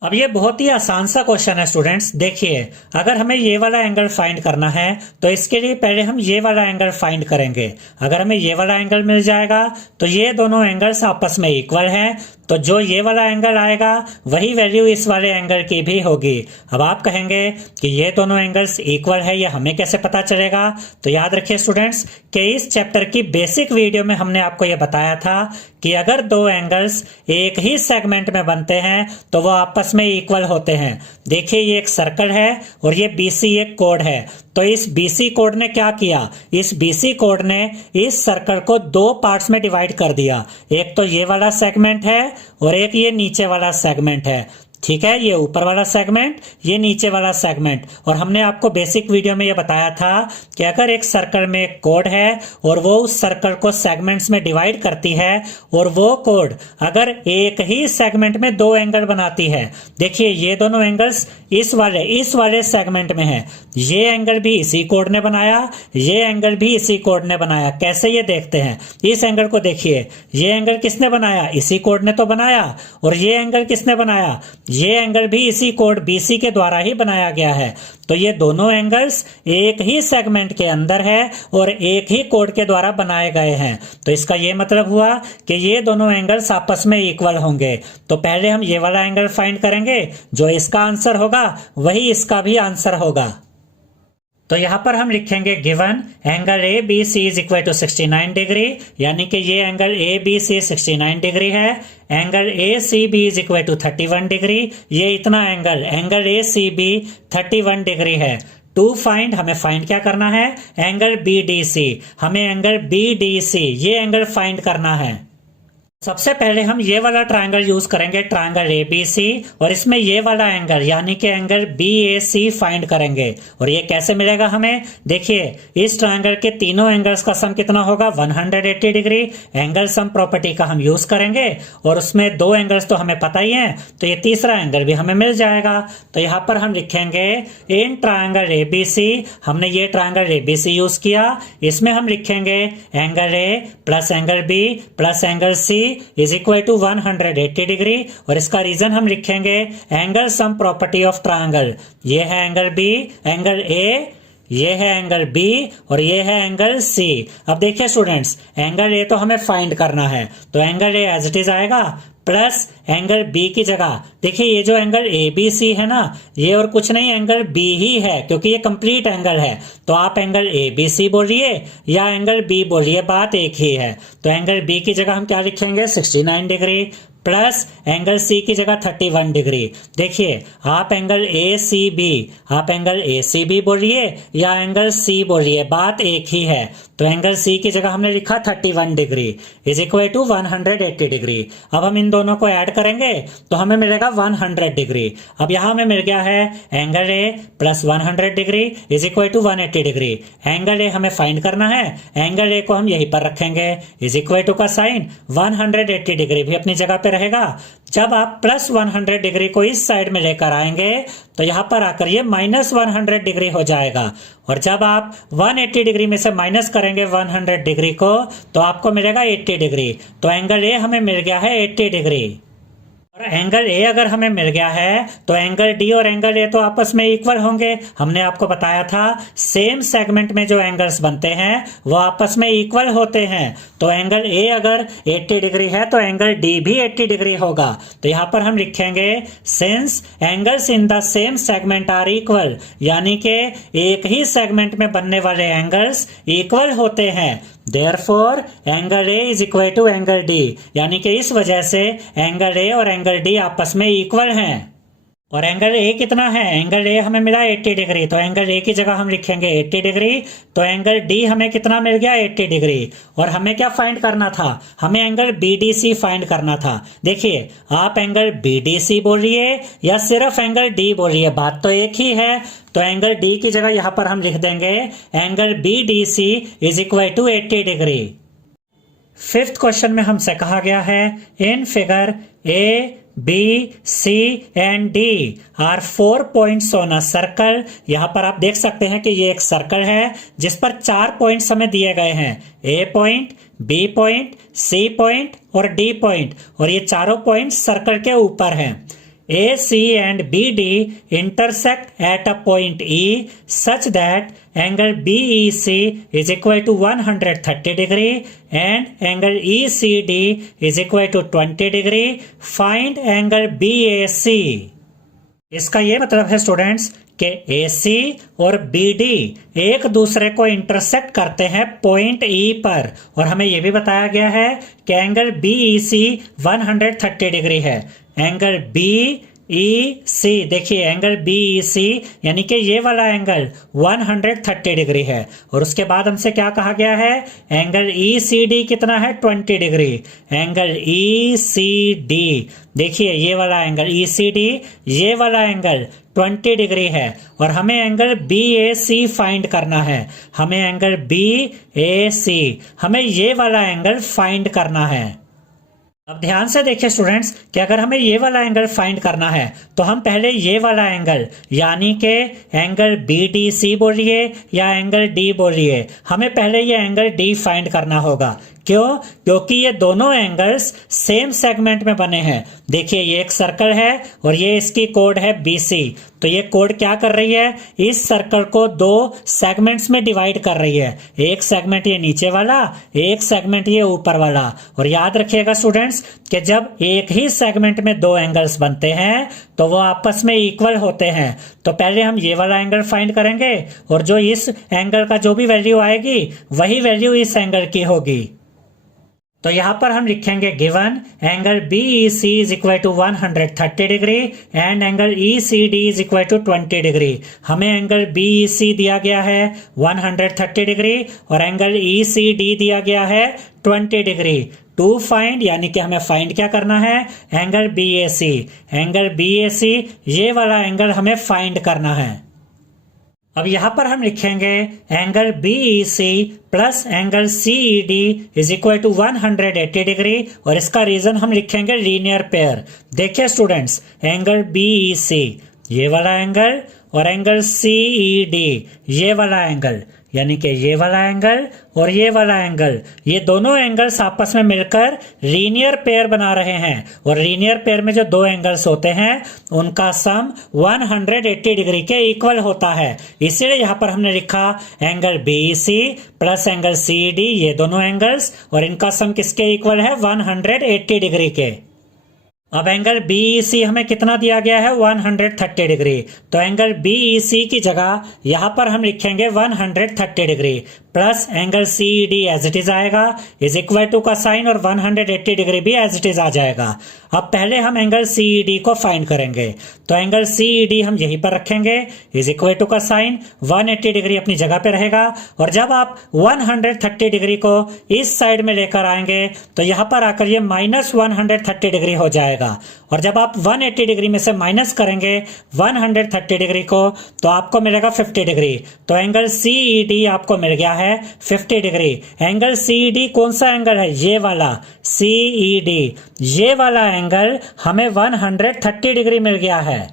अब ये बहुत ही आसान सा क्वेश्चन है स्टूडेंट्स। देखिए अगर हमें ये वाला एंगल फाइंड करना है तो इसके लिए पहले हम ये वाला एंगल फाइंड करेंगे। अगर हमें ये वाला एंगल मिल जाएगा तो ये दोनों एंगल्स आपस में इक्वल हैं, तो जो ये वाला एंगल आएगा वही वैल्यू इस वाले एंगल की भी होगी। अब आप कहेंगे कि ये दोनों एंगल्स इक्वल है, ये हमें कैसे पता चलेगा? तो याद रखिए स्टूडेंट्स कि इस चैप्टर की बेसिक वीडियो में हमने आपको ये बताया था कि अगर दो एंगल्स एक ही सेगमेंट में बनते हैं तो वो आपस में इक्वल होते हैं। देखिए ये एक सर्कल है और ये BC एक कोड है, तो इस BC कोड ने क्या किया? इस BC कोड ने इस सर्कल को दो पार्ट्स में डिवाइड कर दिया। एक तो ये वाला सेगमेंट है और एक ये नीचे वाला सेगमेंट है। ठीक है, ये ऊपर वाला सेगमेंट, ये नीचे वाला सेगमेंट। और हमने आपको बेसिक वीडियो में ये बताया था कि अगर एक सर्कल में एक कोड है और वो उस सर्कल को सेगमेंट्स में डिवाइड करती है और वो कोड अगर एक ही सेगमेंट में दो एंगल बनाती है, देखिए ये दोनों एंगल्स इस वाले सेगमेंट में है, ये एंगल भी इसी कोड ने बनाया, ये एंगल भी इसी कोड ने बनाया। कैसे ये देखते हैं? इस एंगल को देखिए, ये एंगल किसने बनाया? इसी कोड ने तो बनाया। और ये एंगल किसने बनाया? ये एंगल भी इसी कोड BC के द्वारा ही बनाया गया है। तो ये दोनों एंगल्स एक ही सेगमेंट के अंदर है और एक ही कोड के द्वारा बनाए गए हैं। तो इसका ये मतलब हुआ कि ये दोनों एंगल्स आपस में इक्वल होंगे। तो पहले हम ये वाला एंगल फाइंड करेंगे, जो इसका आंसर होगा वही इसका भी आंसर होगा। तो यहां पर हम लिखेंगे given angle A B C is equal to 69 degree, यानी कि ये angle A B C 69 degree है। Angle A C B is equal to 31 degree, ये इतना angle A C B 31 degree है। टू फाइंड, हमें फाइंड क्या करना है? Angle B D C. हमें एंगल बी डी सी ये एंगल फाइंड करना है। सबसे पहले हम ये वाला ट्रायंगल यूज करेंगे, ट्रायंगल ABC, और इसमें ये वाला एंगल यानी कि एंगल BAC फाइंड करेंगे। और ये कैसे मिलेगा हमें? देखिए इस ट्रायंगल के तीनों एंगल्स का सम कितना होगा? 180 डिग्री। एंगल सम प्रॉपर्टी का हम यूज करेंगे और उसमें दो एंगल्स तो हमें पता ही है, तो ये तीसरा एंगल भी हमें मिल जाएगा। तो यहाँ पर हम लिखेंगे इन ट्रायंगल ABC, हमने ये ट्रायंगल ABC यूज किया, इसमें हम लिखेंगे angle A plus angle B plus angle C is equal to 180 degree. और इसका रीजन हम लिखेंगे angle sum property of triangle. ये है एंगल B, एंगल A, ये है एंगल B और ये है एंगल C। अब देखिए स्टूडेंट्स, एंगल A तो हमें फाइंड करना है, तो angle A as it is आएगा प्लस एंगल B की जगह देखिए ये जो एंगल ABC है ना, ये और कुछ नहीं एंगल B ही है, क्योंकि ये कंप्लीट एंगल है। तो आप एंगल ABC बोलिए या एंगल B बोलिए, बात एक ही है। तो एंगल B की जगह हम क्या लिखेंगे? 69 डिग्री प्लस एंगल C की जगह 31 डिग्री। देखिए आप एंगल ACB बोलिए या एंगल C बोलिए, बात एक ही है। तो एंगल C की जगह हमने लिखा 31 degree is equal to 180 degree. अब हम इन दोनों को ऐड करेंगे तो हमें मिलेगा 100 डिग्री। अब यहां हमें मिल गया है angle A plus 100 degree is equal to 180 degree. Angle A हमें फाइंड करना है, एंगल A को हम यहीं पर रखेंगे, इज इक्वल टू का साइन 180 डिग्री भी अपनी जगह पे रहेगा। जब आप प्लस 100 डिग्री को इस साइड में लेकर आएंगे तो यहां पर आकर ये माइनस 100 डिग्री हो जाएगा। और जब आप 180 डिग्री में से माइनस करेंगे 100 डिग्री को तो आपको मिलेगा 80 डिग्री। तो एंगल A हमें मिल गया है 80 डिग्री। और एंगल A अगर हमें मिल गया है तो एंगल D और एंगल A तो आपस में इक्वल होंगे। हमने आपको बताया था सेम सेगमेंट में जो एंगल्स बनते हैं वो आपस में इक्वल होते हैं। तो एंगल A अगर 80 डिग्री है तो एंगल D भी 80 डिग्री होगा। तो यहाँ पर हम लिखेंगे since angles in the same segment are equal, यानी कि एक ही सेगमेंट में बनने वाले एंगल्स इक्वल होते हैं, therefore angle A is equal to angle D, यानी कि इस वजह से एंगल A और एंगल D आपस में इक्वल हैं। और एंगल ए कितना है, एंगल ए हमें मिला 80 डिग्री, तो एंगल ए की जगह हम लिखेंगे 80 डिग्री। तो एंगल डी हमें कितना मिल गया, 80 डिग्री। और हमें क्या फाइंड करना था, हमें एंगल बीडीसी फाइंड करना था। देखिए आप एंगल बीडीसी बोलिए या सिर्फ एंगल डी बोलिए, बात तो एक ही है। तो एंगल डी की जगह यहां पर हम लिख देंगे angle BDC is equal to 80 degree. Fifth question में हमसे कहा गया है in figure A B C and D are 4 points on a circle. यहां पर आप देख सकते हैं कि ये एक सर्कल है जिस पर 4 पॉइंट्स हमें दिए गए हैं, A point, B point, C point और डी पॉइंट। और ये चारों पॉइंट्स सर्कल के ऊपर हैं। A, C and BD intersect at a point E such that angle BEC is equal to 130 degree and angle ECD is equal to 20 degree. Find angle BAC. इसका ये मतलब है स्टूडेंट्स कि AC और BD एक दूसरे को इंटरसेक्ट करते हैं पॉइंट E पर। और हमें यह भी बताया गया है कि एंगल BEC 130 डिग्री है। एंगल BEC, देखिए एंगल BEC यानी कि ये वाला एंगल 130 डिग्री है। और उसके बाद हमसे क्या कहा गया है, एंगल ECD कितना है, 20 डिग्री। एंगल ECD, देखिए ये वाला एंगल ECD, ये वाला एंगल 20 डिग्री है। और हमें एंगल BAC फाइंड करना है, हमें एंगल BAC, हमें ये वाला एंगल फाइंड करना है। अब ध्यान से देखिए स्टूडेंट्स कि अगर हमें ये वाला एंगल फाइंड करना है तो हम पहले ये वाला एंगल यानी कि एंगल BDC बोलिए या एंगल D बोलिए, हमें पहले ये एंगल D फाइंड करना होगा। क्यों, क्योंकि ये दोनों एंगल्स सेम सेगमेंट में बने हैं। देखिए ये एक सर्कल है और ये इसकी कोड है BC। तो ये कोड क्या कर रही है, इस सर्कल को दो सेगमेंट्स में डिवाइड कर रही है। एक सेगमेंट ये नीचे वाला, एक सेगमेंट ये ऊपर वाला। और याद रखिएगा स्टूडेंट्स कि जब एक ही सेगमेंट में दो एंगल्स बनते हैं तो वो आपस में इक्वल होते हैं। तो पहले हम ये वाला एंगल फाइंड करेंगे और जो इस एंगल का जो भी वैल्यू आएगी वही वैल्यू इस एंगल की होगी। तो यहां पर हम लिखेंगे given angle BEC is equal to 130 degree and angle ECD is equal to 20 degree. हमें एंगल BEC दिया गया है 130 डिग्री और एंगल ECD दिया गया है 20 डिग्री। टू फाइंड यानी कि हमें फाइंड क्या करना है, एंगल BAC। एंगल BAC ये वाला एंगल हमें फाइंड करना है। अब यहां पर हम लिखेंगे angle BEC plus angle CED is equal to 180 degree और इसका रीजन हम लिखेंगे लीनियर पेयर। देखिए स्टूडेंट्स एंगल BEC ये वाला एंगल और एंगल CED ये वाला एंगल यानी कि ये वाला एंगल और ये वाला एंगल, ये दोनों एंगल्स आपस में मिलकर लीनियर पेयर बना रहे हैं। और लीनियर पेयर में जो दो एंगल्स होते हैं उनका सम 180 डिग्री के इक्वल होता है। इसीलिए यहां पर हमने लिखा angle BEC plus angle CED ये दोनों एंगल्स और इनका सम किसके इक्वल है, 180 डिग्री के। अब एंगल BEC हमें कितना दिया गया है, 130 डिग्री। तो एंगल BEC की जगह यहां पर हम लिखेंगे 130 degree plus angle CED as it is आएगा इज इक्वल टू का साइन और 180 डिग्री भी एज इट इज आ जाएगा। अब पहले हम एंगल CED को फाइंड करेंगे। तो एंगल CED हम यहीं पर रखेंगे इज इक्वल टू का साइन 180 डिग्री अपनी जगह पे रहेगा। और जब आप 130 डिग्री को इस साइड में लेकर आएंगे तो यहां पर आकर ये माइनस 130 डिग्री हो जाएगा। और जब आप 180 डिग्री में से माइनस करेंगे 130 डिग्री को तो आपको मिलेगा 50 डिग्री। तो एंगल CED आपको मिल गया है 50 डिग्री। एंगल CED कौन सा एंगल है, ये वाला CED, ये वाला एंगल हमें 130 डिग्री मिल गया है।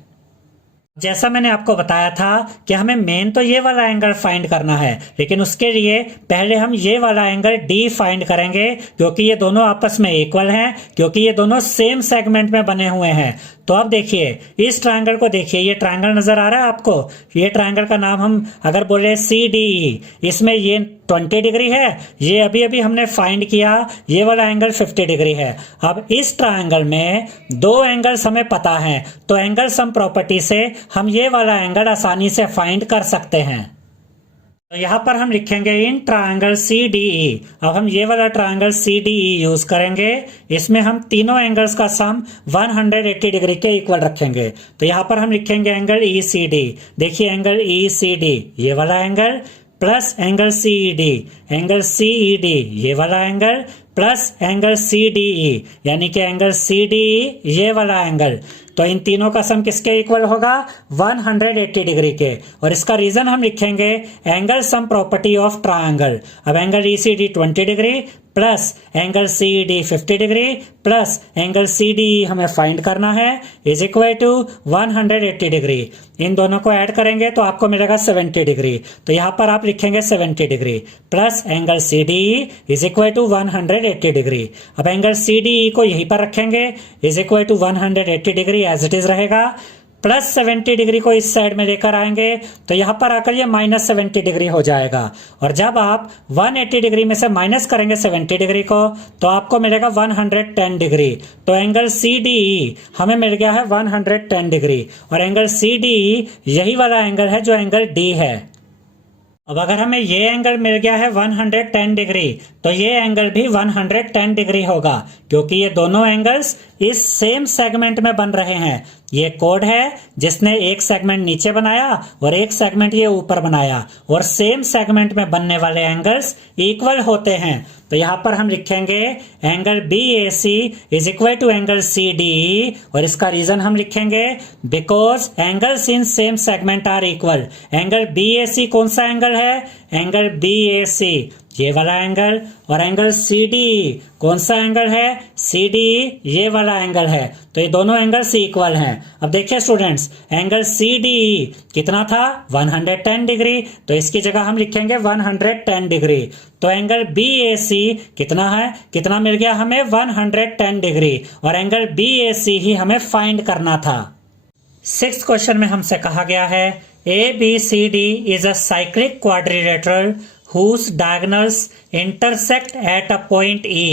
जैसा मैंने आपको बताया था कि हमें मेन तो ये वाला एंगल फाइंड करना है, लेकिन उसके लिए पहले हम ये वाला एंगल D फाइंड करेंगे क्योंकि ये दोनों आपस में इक्वल हैं, क्योंकि ये दोनों सेम सेगमेंट में बने हुए हैं। तो अब देखिए इस ट्रायंगल को देखिए, ये ट्रायंगल नजर आ रहा है आपको, ये ट्रायंगल का नाम हम अगर बोले CDE, इसमें ये 20 डिग्री है, ये अभी अभी हमने फाइंड किया ये वाला एंगल 50 डिग्री है। अब इस ट्रायंगल में दो एंगल्स हमें पता है तो एंगल सम प्रॉपर्टी से हम ये वाला एंगल आसानी से फाइंड कर सकते हैं। तो यहाँ पर हम लिखेंगे इन ट्रायंगल सी डी ई। अब हम ये वाला triangle C D E use करेंगे। इसमें हम तीनों एंगल्स का सम 180 डिग्री के इक्वल रखेंगे। तो यहाँ पर हम लिखेंगे एंगल ई सी डी। देखिए एंगल ई सी डी ये वाला angle plus angle C E D, angle C E D ये वाला angle plus angle C D E, यानी कि एंगल सी डी ई ये वाला एंगल। तो इन तीनों का सम किसके इक्वल होगा? 180 डिग्री के। और इसका रीजन हम लिखेंगे angle sum property of triangle. अब angle E C D 20 degree plus angle C D 50 degree plus angle C D हमें फाइंड करना है इज इक्वल टू 180 डिग्री। इन दोनों को ऐड करेंगे तो आपको मिलेगा 70 डिग्री। तो यहाँ पर आप लिखेंगे 70 degree plus angle C D is equal to 180 degree. अब एंगल सी डी को यहीं पर रखेंगे is equal to 180 degree as it is रहेगा, प्लस 70 डिग्री को इस साइड में लेकर आएंगे तो यहां पर आकर ये माइनस 70 डिग्री हो जाएगा। और जब आप 180 डिग्री में से माइनस करेंगे 70 डिग्री को तो आपको मिलेगा 110 डिग्री। तो एंगल सी डी हमें मिल गया है 110 डिग्री और एंगल सी डी यही वाला एंगल है जो एंगल डी है। अब अगर हमें ये एंगल मिल गया है 110 डिग्री तो ये एंगल भी 110 डिग्री होगा, क्योंकि ये दोनों एंगल्स इस सेम सेगमेंट में बन रहे हैं। ये कोड है जिसने एक सेगमेंट नीचे बनाया और एक सेगमेंट ये ऊपर बनाया, और सेम सेगमेंट में बनने वाले एंगल्स इक्वल होते हैं। तो यहाँ पर हम लिखेंगे angle B A C is equal to angle C D, और इसका रीजन हम लिखेंगे because angles in same segment are equal. Angle B A C कौन सा एंगल है? एंगल बी ए सी ये वाला एंगल। और एंगल सी डी कौन सा एंगल है? सी डी ये वाला एंगल है। तो ये दोनों एंगल्स इक्वल हैं। अब देखिए स्टूडेंट्स, एंगल सी डी कितना था? 110 डिग्री। तो इसकी जगह हम लिखेंगे 110 डिग्री। तो एंगल बी ए सी कितना है? कितना मिल गया हमें? 110 डिग्री। और एंगल बी ए सी ही हमें फाइंड करना था। 6th क्वेश्चन में हमसे कहा गया है A B C D is a cyclic quadrilateral whose diagonals intersect at a point E,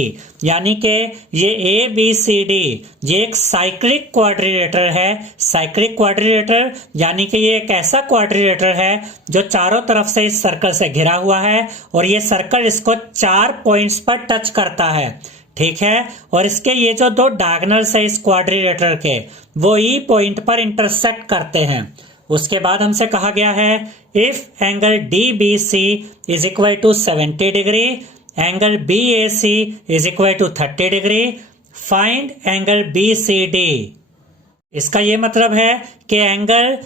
यानी कि ये ए बी सी डी ये एक साइक्लिक क्वाड्रिलेटर है। साइक्लिक क्वाड्रिलेटर यानी कि ये एक ऐसा क्वाड्रिलेटर है जो चारों तरफ से इस सर्कल से घिरा हुआ है और ये सर्कल इसको 4 पॉइंट्स पर टच करता है, ठीक है। और इसके ये जो दो डायगोनल्स है इस क्वाड्रिलेटर के वो ई पॉइंट पर इंटरसेक्ट करते हैं। उसके बाद हमसे कहा गया है if angle D B C is equal to 70 degree, angle B A C is equal to 30 degree, find angle B C D. इसका ये मतलब है कि एंगल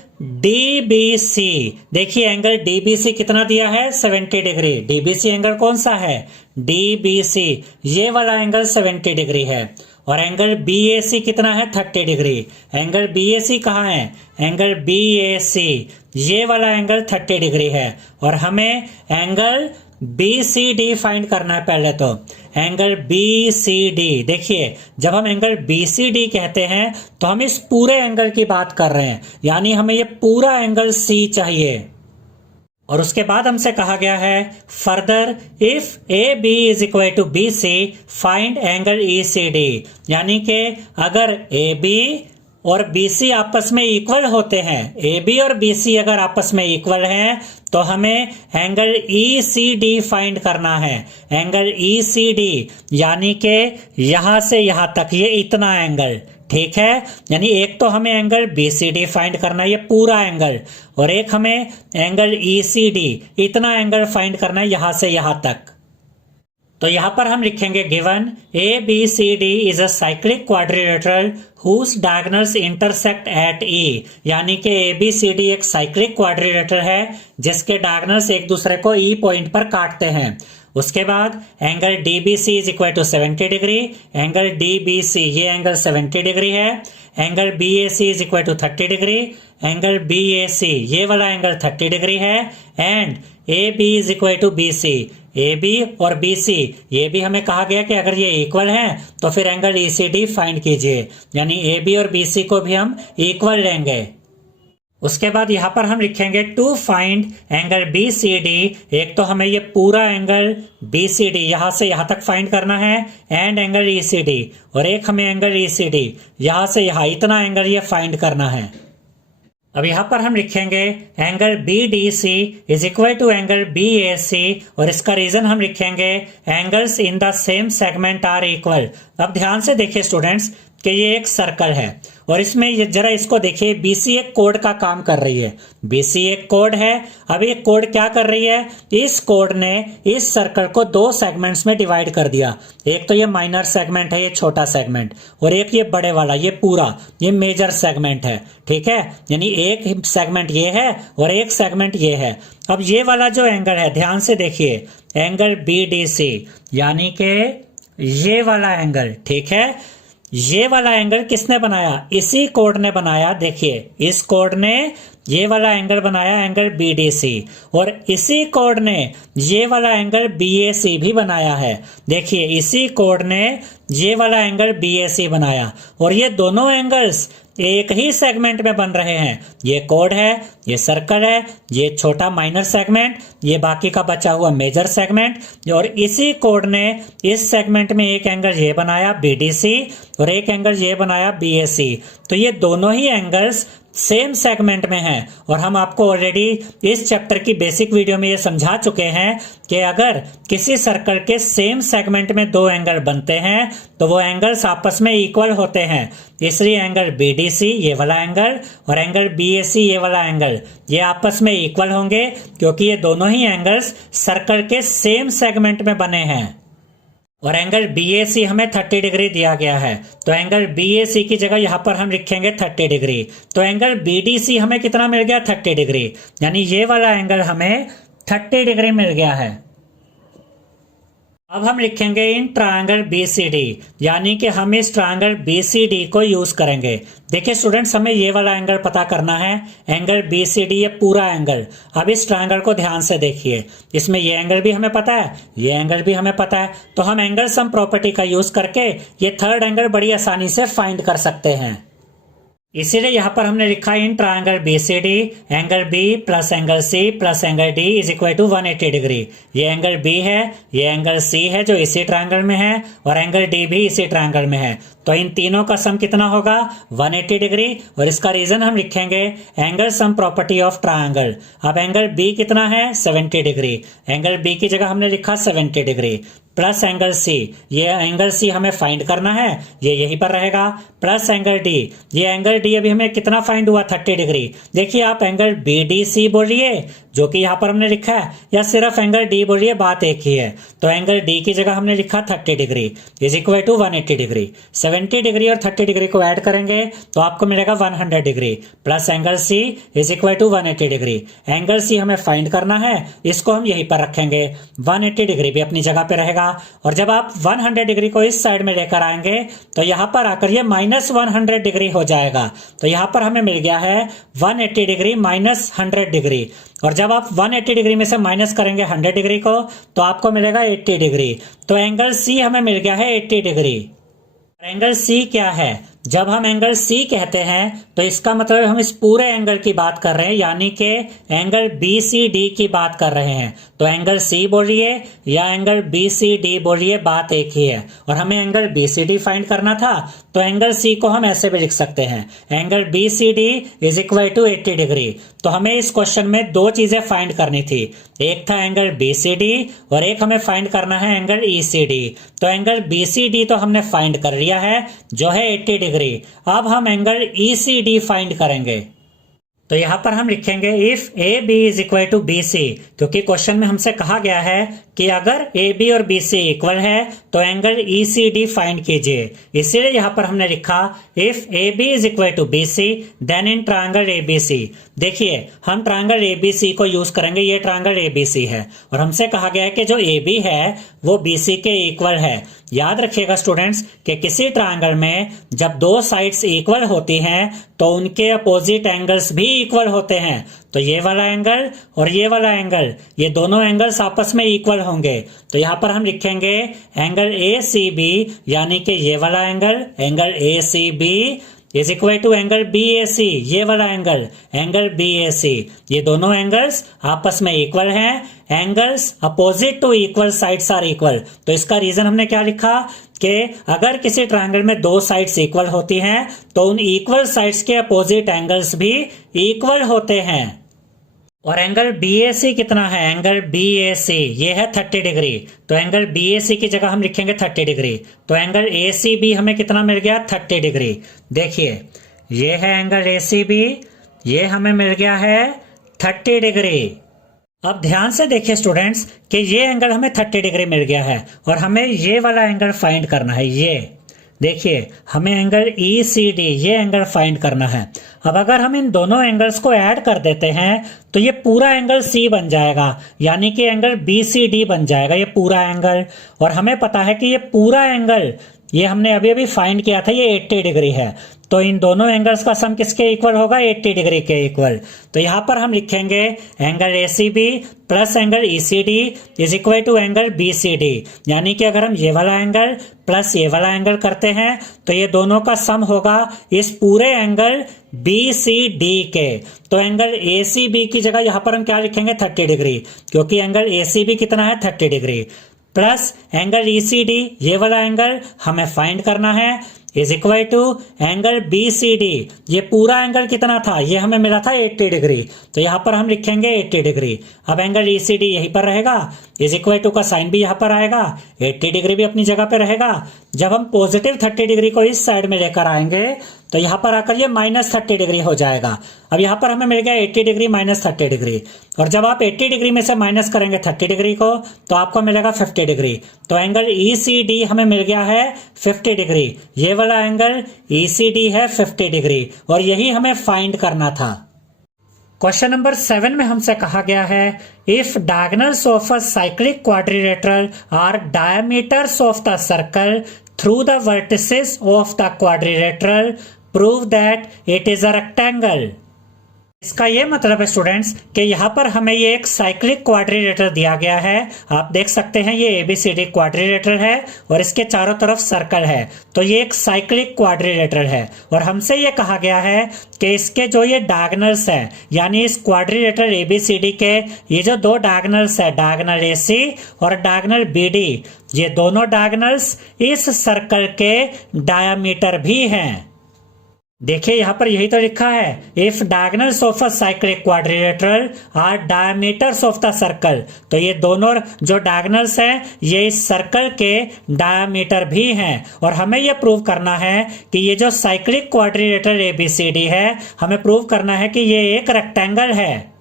डी बी सी, देखिए एंगल डी बी सी कितना दिया है? 70 degree. D B C angle कौन सा है? डी बी सी ये वाला एंगल 70 डिग्री है। और एंगल बी ए सी कितना है? 30 डिग्री। एंगल बी ए सी कहाँ है? एंगल बी ए सी ये वाला एंगल 30 डिग्री है। और हमें angle B C D find करना है। पहले तो एंगल बी सी डी, देखिए जब हम एंगल बी सी डी कहते हैं तो हम इस पूरे एंगल की बात कर रहे हैं, यानी हमें ये पूरा एंगल सी चाहिए। और उसके बाद हमसे कहा गया है further if A B is equal to B C find angle E C D, यानी कि अगर ए बी और बी सी आपस में इक्वल होते हैं, ए बी और बी सी अगर आपस में इक्वल हैं तो हमें angle E C D find करना है। एंगल ई सी डी यानी कि यहां से यहां तक ये इतना एंगल, ठीक है। यानी एक तो हमें angle B C D find करना है ये पूरा एंगल, और एक हमें एंगल ई सी डी इतना एंगल फाइंड करना है यहां से यहां तक। तो यहां पर हम लिखेंगे given A B C D is a cyclic quadrilateral whose diagonals intersect at E, यानी कि ए बी सी डी एक साइक्लिक क्वाड्रिलेटर है जिसके डायगोनल्स एक दूसरे को ई पॉइंट पर काटते हैं। उसके बाद angle D B C is equal to 70 degree, angle D B C ये एंगल 70 डिग्री है। Angle B A C is equal to 30 degree, angle B A C ये वाला एंगल 30 डिग्री है। And A B is equal to B C, A B और B C ये भी हमें कहा गया कि अगर ये इक्वल हैं तो फिर angle E C D find कीजिए, यानी ए बी और बी सी को भी हम इक्वल लेंगे। उसके बाद यहां पर हम लिखेंगे to find angle B C D, एक तो हमें ये पूरा एंगल बी सी डी यहां से यहां तक फाइंड करना है and angle E C D, और एक हमें एंगल ई सी डी यहां से यहां इतना एंगल ये फाइंड करना है। अब यहाँ पर हम लिखेंगे angle BDC is equal to angle BAC और इसका रीजन हम लिखेंगे angles in the same segment are equal. अब ध्यान से देखिए स्टूडेंट्स कि ये एक सर्कल है और इसमें ये जरा इसको देखिए, BC एक कोड का काम कर रही है। BC एक कोड है। अब ये कोड क्या कर रही है, इस कोड ने इस सर्कल को दो सेगमेंट्स में डिवाइड कर दिया। एक तो ये माइनर सेगमेंट है, ये छोटा सेगमेंट, और एक ये बड़े वाला, ये पूरा, ये मेजर सेगमेंट है। ठीक है, यानी एक सेगमेंट ये है और एक सेगमेंट ये है। अब ये वाला जो एंगल है, ध्यान से देखिए, एंगल BDC यानी कि ये वाला एंगल, ठीक है, ये वाला एंगल किसने बनाया, इसी कोड ने बनाया। देखिए इस कोड ने ये वाला एंगल बनाया, एंगल BDC, और इसी कोड ने ये वाला एंगल BAC भी बनाया है। देखिए इसी कोड ने ये वाला एंगल BAC बनाया और ये दोनों एंगल्स एक ही सेगमेंट में बन रहे हैं। ये कोड है, ये सर्कल है, ये छोटा माइनर सेगमेंट, ये बाकी का बचा हुआ मेजर सेगमेंट, और इसी कोड ने इस सेगमेंट में एक एंगल ये बनाया BDC और एक एंगल ये बनाया BAC। तो ये दोनों ही एंगल्स सेम सेगमेंट में हैं और हम आपको ऑलरेडी इस चैप्टर की बेसिक वीडियो में ये समझा चुके हैं कि अगर किसी सर्कल के सेम सेगमेंट में दो एंगल बनते हैं तो वो एंगल्स आपस में इक्वल होते हैं। इसलिए एंगल BDC ये वाला एंगल और एंगल BAC ये वाला एंगल ये आपस में इक्वल होंगे, क्योंकि ये दोनों ही एंगल्स सर्कल के सेम सेगमेंट में बने हैं। और एंगल BAC हमें 30 डिग्री दिया गया है, तो एंगल BAC की जगह यहां पर हम लिखेंगे 30 डिग्री। तो एंगल BDC हमें कितना मिल गया, 30 डिग्री, यानी ये वाला एंगल हमें 30 डिग्री मिल गया है। अब हम लिखेंगे इन ट्रायंगल BCD, यानी कि हम इस ट्रायंगल BCD को यूज करेंगे। देखिए स्टूडेंट्स, हमें ये वाला एंगल पता करना है, एंगल BCD, ये पूरा एंगल। अब इस ट्रायंगल को ध्यान से देखिए, इसमें ये एंगल भी हमें पता है, ये एंगल भी हमें पता है, तो हम एंगल सम प्रॉपर्टी का यूज करके ये थर्ड एंगल बड़ी आसानी से फाइंड कर सकते हैं। इसीलिए यहां पर हमने लिखा in triangle BCD angle B plus angle C plus angle D is equal to 180 degree. ये एंगल B है, ये एंगल C है जो इसी ट्रायंगल में है, और एंगल D भी इसी ट्रायंगल में है। तो इन तीनों का सम कितना होगा, 180 डिग्री, और इसका रीजन हम लिखेंगे angle sum property of triangle. अब एंगल B कितना है, 70 डिग्री, एंगल B की जगह हमने लिखा 70 डिग्री, प्लस एंगल C, ये एंगल C हमें फाइंड करना है, ये यहीं पर रहेगा, प्लस एंगल D, ये एंगल D अभी हमें कितना फाइंड हुआ, 30 डिग्री। देखिए आप एंगल BDC बोलिए जो कि यहां पर हमने लिखा है, या सिर्फ एंगल D बोलिए, बात एक ही है। तो एंगल D की जगह हमने लिखा 30 degree is equal to 180 degree. 70 degree और 30 डिग्री को ऐड करेंगे तो आपको मिलेगा 100 degree, plus angle C is equal to 180 degree. Angle C हमें फाइंड करना है, इसको हम यहीं पर रखेंगे, 180 डिग्री भी अपनी जगह पे रहेगा। और जब आप 100 डिग्री को इस साइड में लेकर आएंगे तो यहां पर आकर ये माइनस 100 डिग्री हो जाएगा। तो यहां पर हमें मिल गया है 180 डिग्री माइनस 100 डिग्री, और जब आप 180 डिग्री में से माइनस करेंगे 100 डिग्री को तो आपको मिलेगा 80 डिग्री। तो एंगल C हमें मिल गया है 80 डिग्री। एंगल C क्या है, जब हम एंगल C कहते हैं तो इसका मतलब हम इस पूरे एंगल की बात कर रहे हैं, यानी कि एंगल BCD की बात कर रहे हैं। तो एंगल C बोलिए या एंगल BCD बोलिए, बात एक ही है। और हमें एंगल BCD फाइंड करना था, तो एंगल C को हम ऐसे भी लिख सकते हैं, angle BCD is equal to 80 degree. तो हमें इस क्वेश्चन में दो चीजें फाइंड करनी थी, एक था एंगल BCD और एक हमें फाइंड करना है एंगल ECD। तो एंगल BCD तो हमने फाइंड कर लिया है जो है 80 डिग्री। अब हम एंगल ECD फाइंड करेंगे। तो यहां पर हम लिखेंगे if AB is equal to BC, क्योंकि क्वेश्चन में हमसे कहा गया है कि अगर AB और BC इक्वल है तो एंगल ECD फाइंड कीजिए। इसीलिए यहां पर हमने लिखा if AB is equal to BC then in triangle ABC। देखिए हम ट्रायंगल ABC को यूज करेंगे, ये ट्रायंगल ABC है और हमसे कहा गया है कि जो AB है वो BC के इक्वल है। याद रखिएगा स्टूडेंट्स कि किसी ट्रायंगल में जब दो साइड्स इक्वल होती हैं तो उनके अपोजिट एंगल्स भी इक्वल होते हैं। तो ये वाला एंगल और ये वाला एंगल, ये दोनों एंगल्स आपस में इक्वल होंगे। तो यहां पर हम लिखेंगे एंगल ACB, यानी कि ये वाला angle, angle ACB is equal to angle BAC, ये वाला एंगल, एंगल BAC, ये दोनों एंगल्स आपस में इक्वल हैं। Angles opposite to equal sides are equal. तो इसका रीजन हमने क्या लिखा कि अगर किसी ट्रायंगल में दो साइड्स इक्वल होती हैं तो उन इक्वल साइड्स के अपोजिट एंगल्स भी इक्वल होते हैं। और एंगल BAC कितना है? एंगल BAC ये है 30 डिग्री। तो एंगल BAC की जगह हम लिखेंगे 30 डिग्री। तो एंगल ACB हमें कितना मिल गया? 30 डिग्री। देखिए ये है एंगल ACB, ये हमें मिल गया है 30 डिग्री। अब ध्यान से देखिए स्टूडेंट्स कि ये एंगल हमें 30 डिग्री मिल गया है और हमें ये वाला एंगल फाइंड करना है। ये देखिए हमें एंगल ECD ये एंगल फाइंड करना है। अब अगर हम इन दोनों एंगल्स को ऐड कर देते हैं तो ये पूरा एंगल C बन जाएगा, यानी कि एंगल BCD बन जाएगा ये पूरा एंगल। और हमें पता है कि ये पूरा एंगल, ये हमने अभी अभी फाइंड किया था, ये 80 डिग्री है। तो इन दोनों एंगल्स का सम किसके इक्वल होगा? 80 डिग्री के इक्वल। तो यहां पर हम लिखेंगे angle ACB plus angle ECD is equal to angle BCD, यानी कि अगर हम ये वाला एंगल प्लस ये वाला एंगल करते हैं तो ये दोनों का सम होगा इस पूरे एंगल BCD के। तो एंगल ACB की जगह यहां पर हम क्या लिखेंगे? 30 डिग्री, क्योंकि एंगल ACB कितना है? 30 डिग्री, प्लस एंगल ECD ये वाला एंगल हमें फाइंड करना है is equal to angle BCD, ये पूरा एंगल कितना था? ये हमें मिला था 80 डिग्री। तो यहां पर हम लिखेंगे 80 डिग्री। अब एंगल ECD यहीं पर रहेगा, इज इक्वल टू का साइन भी यहां पर आएगा, 80 डिग्री भी अपनी जगह पे रहेगा। जब हम पॉजिटिव 30 डिग्री को इस साइड में लेकर आएंगे तो यहां पर आकर ये -30 डिग्री हो जाएगा। अब यहां पर हमें मिल गया 80 डिग्री -30 डिग्री, और जब आप 80 डिग्री में से माइनस करेंगे 30 डिग्री को तो आपको मिलेगा 50 डिग्री। तो एंगल ECD हमें मिल गया है 50 डिग्री। ये वाला एंगल ECD है 50 डिग्री और यही हमें फाइंड करना था। क्वेश्चन नंबर 7 में हमसे कहा गया है if diagonals of a cyclic quadrilateral are diameters of the circle through the vertices of the quadrilateral prove that it is a rectangle. इसका ये मतलब है स्टूडेंट्स कि यहाँ पर हमें ये एक साइक्लिक क्वाड्रिलेटरल दिया गया है। आप देख सकते हैं ये ABCD क्वाड्रिलेटरल है और इसके चारों तरफ सर्कल है। तो ये एक साइक्लिक क्वाड्रिलेटरल है और हमसे ये कहा गया है कि इसके जो ये डायगोनल्स हैं, यानी इस क्वाड्रिलेटरल ABCD के ये जो दो डायगोनल्स है, डायगोनल AC और डायगोनल BD, ये दोनों डायगोनल्स इस सर्कल के डायामीटर भी हैं। देखिए यहां पर यही तो लिखा है if diagonals of a cyclic quadrilateral are diameters of the circle. तो ये दोनों जो डायगोनल्स हैं ये इस सर्कल के डायमीटर भी हैं और हमें ये प्रूव करना है कि ये जो साइक्लिक क्वाड्रिलेटरल ABCD है, हमें प्रूव करना है कि ये एक रेक्टेंगल है।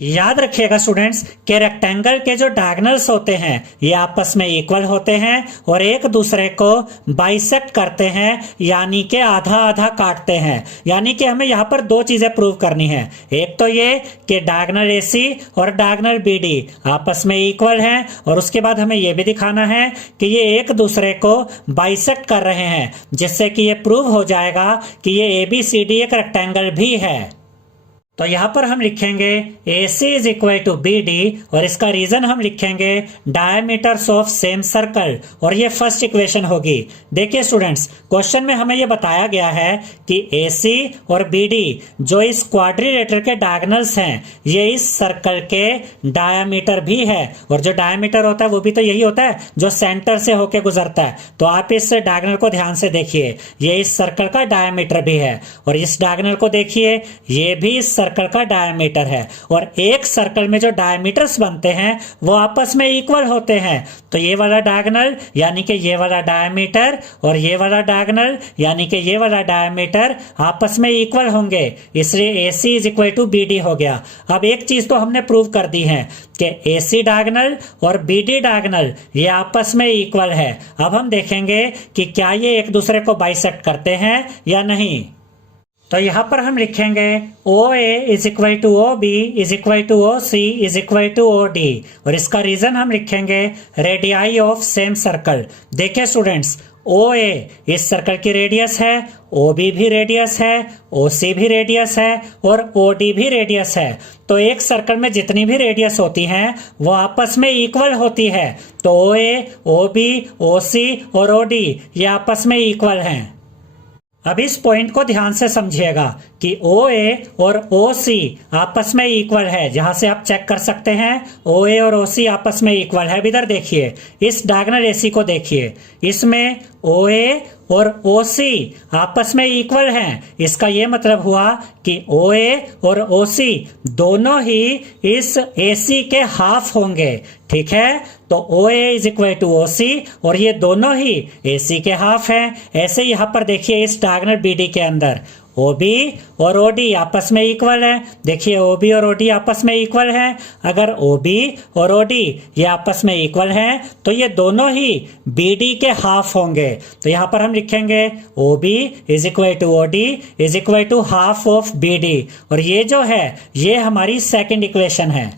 याद रखिएगा स्टूडेंट्स कि रेक्टेंगल के जो डायगोनल्स होते हैं ये आपस में इक्वल होते हैं और एक दूसरे को बाइसेक्ट करते हैं, यानी कि आधा आधा काटते हैं। यानी कि हमें यहाँ पर दो चीजें प्रूव करनी है। एक तो ये कि डायगोनल AC और डायगोनल BD आपस में इक्वल हैं और उसके बाद हमें ये भी दिखाना है कि ये एक दूसरे को बाइसेक्ट कर रहे हैं, जिससे कि ये प्रूव हो जाएगा कि ये ABCD एक रेक्टेंगल भी है। तो यहां पर हम लिखेंगे AC is equal to BD और इसका रीजन हम लिखेंगे डायमीटर्स ऑफ सेम सर्कल और ये फर्स्ट इक्वेशन होगी। देखिए स्टूडेंट्स क्वेश्चन में हमें ये बताया गया है कि AC और BD जो इस क्वाड्रिलेटरल के डायगोनल्स हैं ये इस सर्कल के डायमीटर भी है। और जो डायमीटर होता है वो भी तो यही होता है जो सेंटर से होके गुजरता है। तो आप इस डायगोनल को ध्यान से देखिए, ये इस सर्कल का डायमीटर भी है और इस डायगोनल को देखिए, ये भी इस सर्कल का डायमीटर है। और एक सर्कल में जो डायमीटर्स बनते हैं वो आपस में इक्वल होते हैं। तो ये वाला डायगोनल यानी कि ये वाला डायमीटर और ये वाला डायगोनल यानी कि ये वाला डायमीटर आपस में इक्वल होंगे, इसलिए AC is equal to BD हो गया। अब एक चीज तो हमने प्रूव कर दी है कि AC डायगोनल और BD डायगोनल ये आपस में इक्वल है। अब हम देखेंगे कि क्या ये एक दूसरे को बाइसेक्ट करते हैं या नहीं। तो यहां पर हम लिखेंगे OA is equal to OB is equal to OC is equal to OD और इसका रीजन हम लिखेंगे रेडियाई ऑफ सेम सर्कल। देखिए स्टूडेंट्स OA इस सर्कल की रेडियस है, OB भी रेडियस है, OC भी रेडियस है और OD भी रेडियस है। तो एक सर्कल में जितनी भी रेडियस होती हैं वो आपस में इक्वल होती है। तो OA, OB, OC और OD ये आपस में इक्वल हैं। अब इस पॉइंट को ध्यान से समझिएगा कि OA और OC आपस में इक्वल है, जहां से आप चेक कर सकते हैं OA और OC आपस में इक्वल है। इधर देखिए, इस डायगोनल AC को देखिए, इसमें OA और OC आपस में इक्वल हैं। इसका यह मतलब हुआ कि OA और OC दोनों ही इस AC के हाफ होंगे। ठीक है, तो OA is equal to OC और ये दोनों ही AC के हाफ हैं। ऐसे यहां पर देखिए, इस डायगोनल BD के अंदर OB और OD आपस में इक्वल है। देखिए, OB और OD आपस में इक्वल है। अगर OB और OD ये आपस में इक्वल हैं तो ये दोनों ही BD के हाफ होंगे। तो यहां पर हम लिखेंगे OB is equal to OD is equal to half of BD, और ये जो है ये हमारी सेकंड इक्वेशन है।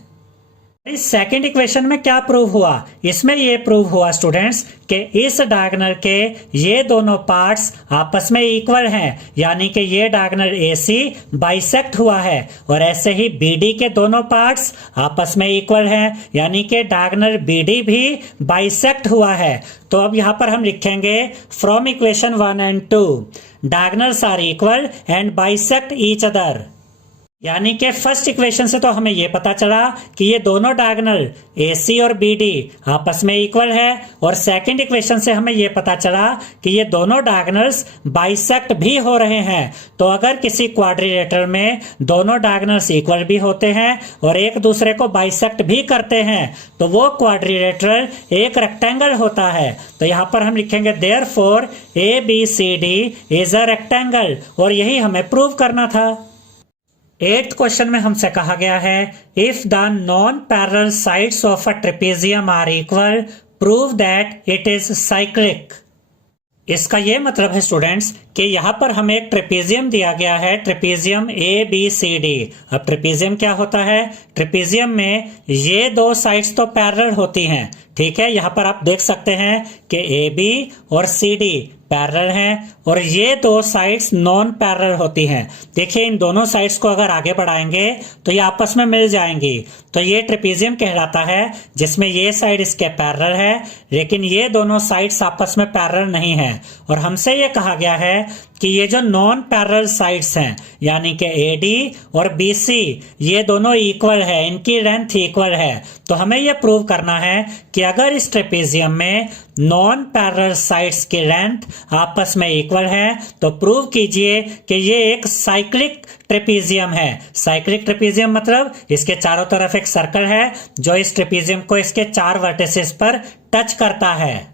इस सेकंड इक्वेशन में क्या प्रूव हुआ? इसमें ये प्रूव हुआ स्टूडेंट्स कि इस डायगोनल के ये दोनों पार्ट्स आपस में इक्वल हैं, यानी कि ये डायगोनल AC बाइसेक्ट हुआ है, और ऐसे ही BD के दोनों पार्ट्स आपस में इक्वल हैं, यानी कि डायगोनल BD भी बाइसेक्ट हुआ है। तो अब यहां पर हम लिखेंगे from equation 1 and 2 diagonals are equal and bisect each other. यानी कि फर्स्ट इक्वेशन से तो हमें यह पता चला कि ये दोनों डायगोनल AC और BD आपस में इक्वल है, और सेकंड इक्वेशन से हमें यह पता चला कि ये दोनों डायगोनल्स बाइसेक्ट भी हो रहे हैं। तो अगर किसी क्वाड्रिलेटरल में दोनों डायगोनल्स इक्वल भी होते हैं और एक दूसरे को बाइसेक्ट भी करते हैं तो वो क्वाड्रिलेटरल एक रेक्टेंगल होता है। तो यहां पर हम लिखेंगे therefore ABCD is a rectangle, और यही हमें प्रूव करना था। 8th क्वेश्चन में हमसे कहा गया है if the non parallel sides of a trapezium are equal prove that it is cyclic. इसका यह मतलब है स्टूडेंट्स कि यहां पर हमें एक ट्रेपेजियम दिया गया है, ट्रेपेजियम ABCD। अब ट्रेपेजियम क्या होता है? ट्रेपेजियम में ये दो साइड्स तो पैरेलल होती हैं। ठीक है, यहां पर आप देख सकते हैं कि AB और CD पैरेलल हैं और ये दो साइड्स नॉन पैरेलल होती हैं। देखिए, इन दोनों साइड्स को अगर आगे बढ़ाएंगे तो ये आपस में मिल जाएंगी। तो ये ट्रेपेजियम कहलाता है जिसमें ये साइड इसके पैरेलल है, लेकिन ये दोनों साइड्स आपस में पैरेलल नहीं है। और हमसे ये कहा गया है कि ये जो नॉन पैरेलल साइड्स हैं, यानी कि AD और BC ये दोनों इक्वल है, इनकी लेंथ इक्वल है। तो हमें यह प्रूव करना है कि अगर इस ट्रेपेजियम में नॉन पैरेलल साइड्स की लेंथ आपस में इक्वल है तो प्रूव कीजिए कि ये एक साइक्लिक ट्रेपेजियम है। साइक्लिक ट्रेपेजियम मतलब इसके चारों तरफ एक सर्कल है जो इस ट्रेपेजियम को इसके 4 वर्टिसेस पर टच करता है।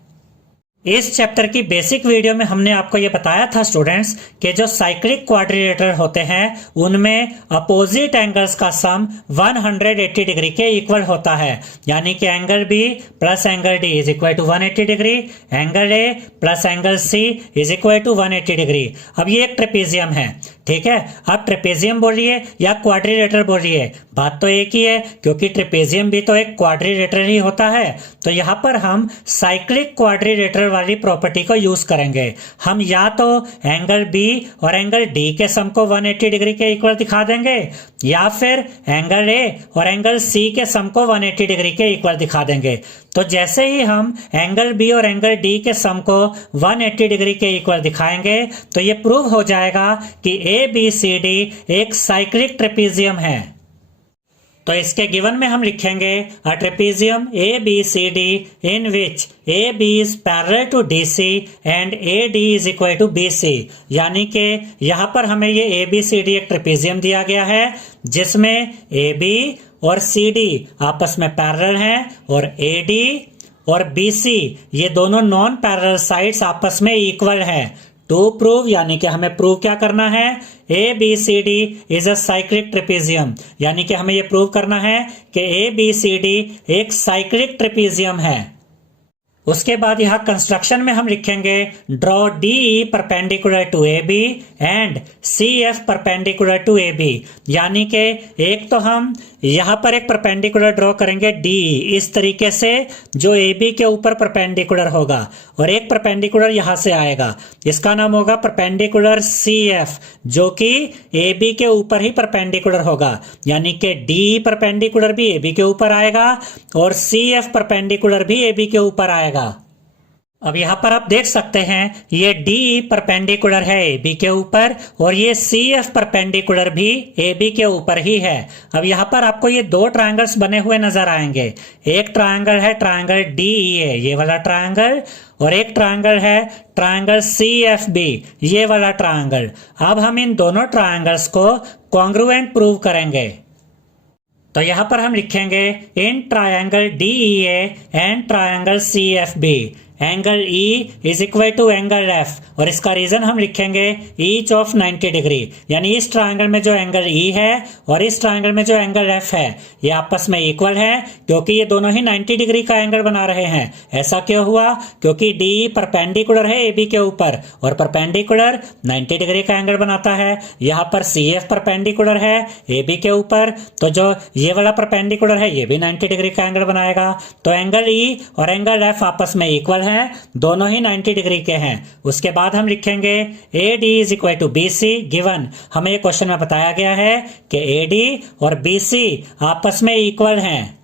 इस चैप्टर की बेसिक वीडियो में हमने आपको यह बताया था स्टूडेंट्स कि जो साइक्लिक क्वाड्रिलेटरल होते हैं उनमें अपोजिट एंगल्स का सम 180 डिग्री के इक्वल होता है, यानी कि angle B plus angle D is equal to 180 degree, angle A plus angle C is equal to 180 degree. अब ये एक ट्रेपेजियम है। ठीक है, अब ट्रेपेजियम बोलिए या क्वाड्रिलेटरल बोलिए, बात तो एक ही है, क्योंकि ट्रेपेजियम भी तो एक क्वाड्रिलेटरल ही होता है। तो यहां पर हम साइक्लिक क्वाड्रिलेटरल वाली प्रॉपर्टी को यूज करेंगे। हम या तो एंगल B और एंगल D के सम को 180 डिग्री के इक्वल दिखा देंगे, या फिर एंगल A और एंगल C के सम को 180 डिग्री के इक्वल दिखा देंगे। तो जैसे ही हम एंगल B और एंगल D के सम को 180 डिग्री के इक्वल दिखाएंगे तो ये प्रूव हो जाएगा कि ABCD एक साइक्लिक ट्रेपेजियम है। तो इसके गिवन में हम लिखेंगे a trapezium ABCD in which AB is parallel to DC and AD is equal to BC। यानी कि यहाँ पर हमें ये ABCD एक ट्रेपेजियम दिया गया है जिसमें AB और CD आपस में पैरेलल हैं और AD और BC ये दोनों नॉन पैरेलल साइड्स आपस में इक्वल हैं। टू प्रूव, यानी कि हमें प्रूव क्या करना है? ABCD is a cyclic trapezium, यानी कि हमें यह प्रूव करना है कि ABCD एक साइक्लिक ट्रेपेजियम है। उसके बाद यहां कंस्ट्रक्शन में हम लिखेंगे draw DE perpendicular to AB and CF perpendicular to AB। यानी कि एक तो हम यहां पर एक परपेंडिकुलर ड्रॉ करेंगे DE इस तरीके से जो AB के ऊपर परपेंडिकुलर होगा, और एक परपेंडिकुलर यहां से आएगा, इसका नाम होगा परपेंडिकुलर CF जो कि AB के ऊपर ही परपेंडिकुलर होगा। यानी कि DE परपेंडिकुलर भी AB के ऊपर आएगा और CF परपेंडिकुलर भी AB के ऊपर आएगा। अब यहाँ पर आप देख सकते हैं ये DE परपेंडिकुलर है AB के ऊपर और ये CF परपेंडिकुलर भी AB के ऊपर ही है। अब यहाँ पर आपको ये दो ट्रायंगल्स बने हुए नजर आएंगे। एक ट्रायंगल है ट्रायंगल DEA ये वाला ट्रायंगल, और एक ट्रायंगल है ट्रायंगल CFB ये वाला ट्रायंगल। अब हम इन दोनों ट्रायंगल्स को कॉन्ग्रुएंट प्रूव करेंगे। तो यहां पर हम लिखेंगे in triangle DEA and triangle CFB angle E is equal to angle F, और इसका रीजन हम लिखेंगे ईच ऑफ 90 डिग्री, यानी इस ट्रायंगल में जो एंगल E है और इस ट्रायंगल में जो एंगल F है ये आपस में इक्वल है, क्योंकि ये दोनों ही 90 डिग्री का एंगल बना रहे हैं। ऐसा क्यों हुआ? क्योंकि DE परपेंडिकुलर है AB के ऊपर और परपेंडिकुलर 90 डिग्री का एंगल बनाता है। यहाँ पर CF परपेंडिकुलर है AB के ऊपर, तो जो ये वाला परपेंडिकुलर है ये भी 90 डिग्री का एंगल बनाएगा। तो एंगल E और एंगल F आपस में इक्वल है, दोनों ही 90 डिग्री के हैं। उसके बाद हम लिखेंगे AD is equal to BC given, हमें ये क्वेश्चन में बताया गया है कि AD और BC आपस में इक्वल हैं।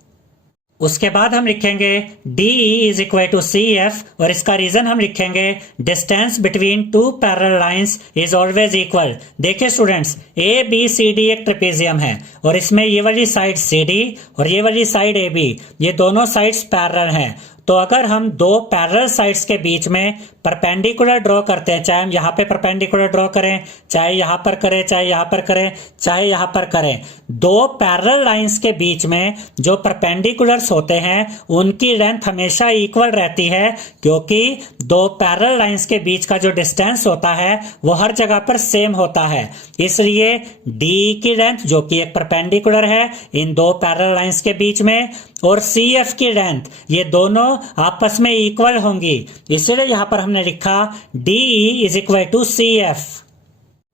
उसके बाद हम लिखेंगे DE is equal to CF, और इसका रीजन हम लिखेंगे distance between two parallel lines is always equal. देखिए स्टूडेंट्स, ABCD एक ट्रेपेजियम है और इसमें ये वाली साइड CD और ये वाली साइड AB, ये दोनों साइड्स पैरेलल हैं। तो अगर हम दो पैरेलल साइड्स के बीच में परपेंडिकुलर ड्रॉ करते हैं, चाहे हम यहाँ पे परपेंडिकुलर ड्रॉ करें, चाहे यहाँ पर करें, चाहे यहाँ पर करें, चाहे यहाँ पर करें, दो पैरेलल लाइंस के बीच में जो परपेंडिकुलर्स होते हैं उनकी लेंथ हमेशा इक्वल रहती है, क्योंकि दो पैरेलल लाइंस के बीच का जो डिस्टेंस होता है वो हर जगह पर सेम होता है। इसलिए DE की लेंथ जो कि एक परपेंडिकुलर है इन दो पैरेलल लाइंस के बीच में, और CF की लेंथ, ये दोनों आपस में इक्वल होंगी। इसलिए यहां पर हमने लिखा DE is equal to CF।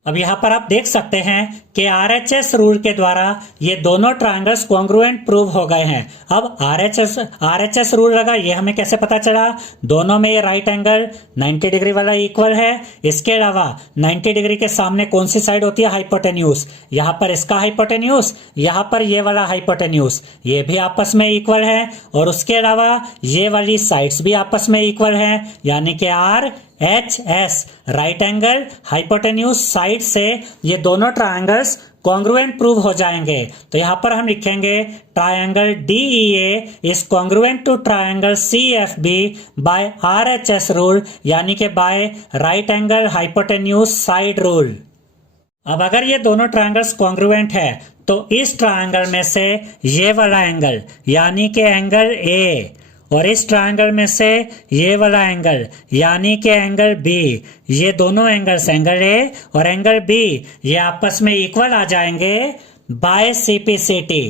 अब यहां पर आप देख सकते हैं कि RHS रूल के द्वारा ये दोनों ट्रायंगल्स कॉन्ग्रुएंट प्रूव हो गए हैं। अब RHS रूल लगा, ये हमें कैसे पता चला? दोनों में ये राइट एंगल 90 डिग्री वाला इक्वल है। इसके अलावा 90 डिग्री के सामने कौन सी साइड होती है? हाइपोटेन्यूज। यहाँ पर इसका हाइपोटेन्यूज, यहाँ पर ये वाला हाइपोटेन्यूज, ये भी आपस में इक्वल है। और उसके अलावा ये वाली साइड्स भी आपस में इक्वल है, यानी कि RHS right angle hypotenuse side से ये दोनों ट्रायंगल्स कॉन्ग्रुएंट प्रूव हो जाएंगे। तो यहां पर हम लिखेंगे triangle DEA is congruent to triangle CFB by RHS rule, यानी कि by right angle hypotenuse side rule. अब अगर ये दोनों ट्रायंगल्स कॉन्ग्रुएंट है तो इस ट्रायंगल में से ये वाला एंगल यानी कि एंगल A और इस ट्रायंगल में से ये वाला एंगल यानी कि एंगल B, ये दोनों एंगल्स एंगल A और एंगल B ये आपस में इक्वल आ जाएंगे बाय CPCT।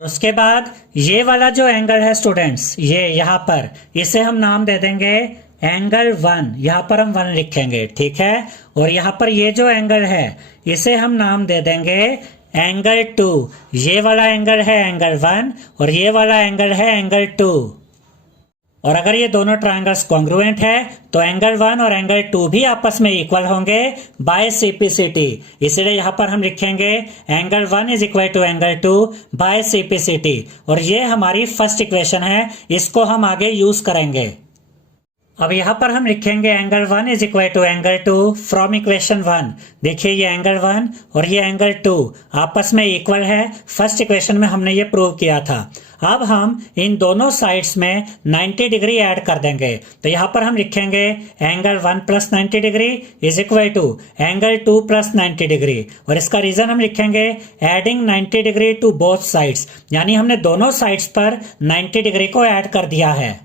उसके बाद ये वाला जो एंगल है स्टूडेंट्स, ये यहाँ पर, इसे हम नाम दे देंगे एंगल 1, यहाँ पर हम 1 लिखेंगे, ठीक है। और यहाँ पर ये जो एंगल है इसे हम नाम दे देंगे एंगल 2। ये वाला एंगल है एंगल 1 और ये वाला एंगल है एंगल 2। और अगर ये दोनों ट्रायंगल्स कॉन्ग्रुएंट है तो एंगल 1 और एंगल 2 भी आपस में इक्वल होंगे बाय CPCT। इसलिए यहां पर हम लिखेंगे angle 1 is equal to angle 2 by CPCT, और ये हमारी फर्स्ट इक्वेशन है, इसको हम आगे यूज करेंगे। अब यहां पर हम लिखेंगे angle 1 is equal to angle 2 from equation 1। देखिए ये एंगल 1 और ये एंगल 2 आपस में इक्वल है, फर्स्ट इक्वेशन में हमने ये प्रूव किया था। अब हम इन दोनों साइड्स में 90 डिग्री ऐड कर देंगे। तो यहां पर हम लिखेंगे angle 1 plus 90 degree is equal to angle 2 plus 90 degree, और इसका रीजन हम लिखेंगे adding 90 degree to both sides, यानी हमने दोनों साइड्स पर 90 डिग्री को ऐड कर दिया है।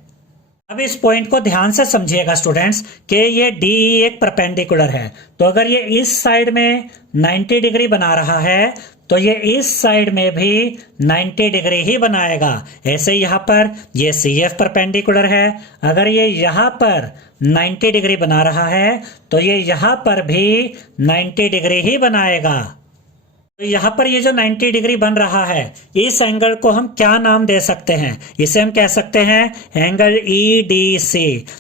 अब इस पॉइंट को ध्यान से समझिएगा स्टूडेंट्स कि ये DE एक परपेंडिकुलर है, तो अगर ये इस साइड में 90 डिग्री बना रहा है तो ये इस साइड में भी 90 डिग्री ही बनाएगा। ऐसे यहाँ पर ये CF परपेंडिकुलर है, अगर ये यहाँ पर 90 डिग्री बना रहा है तो ये यहाँ पर भी 90 डिग्री ही बनाएगा। तो यहाँ पर ये जो 90 डिग्री बन रहा है, इस एंगल को हम क्या नाम दे सकते हैं? इसे हम कह सकते हैं एंगल EDC,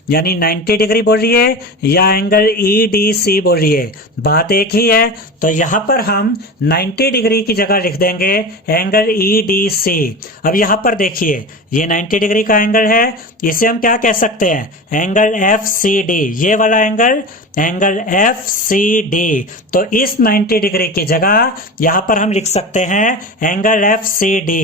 यानी 90 डिग्री बोलिए या एंगल EDC बोलिए, बात एक ही है। तो यहाँ पर हम 90 डिग्री की जगह लिख देंगे एंगल EDC। अब यहाँ पर देखिए, ये 90 डिग्री का एंगल है, इसे हम क्या कह सकते हैं? एंगल FCD, ये वाला एंगल FCD। तो इस 90 डिग्री की जगह यहां पर हम लिख सकते हैं एंगल FCD।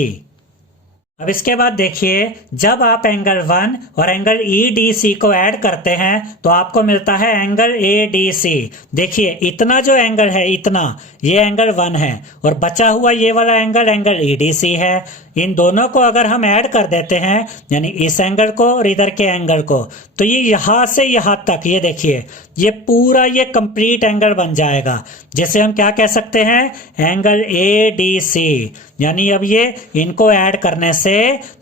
अब इसके बाद देखिए, जब आप एंगल 1 और एंगल EDC को ऐड करते हैं तो आपको मिलता है एंगल ADC। देखिए, इतना जो एंगल है, इतना, ये एंगल 1 है और बचा हुआ ये वाला एंगल EDC है। इन दोनों को अगर हम ऐड कर देते हैं, यानी इस एंगल को और इधर के एंगल को, तो ये यहां से यहां तक, ये देखिए, ये पूरा ये कंप्लीट एंगल बन जाएगा, जिसे हम क्या कह सकते हैं? Angle ADC। यानी अब ये इनको ऐड करने से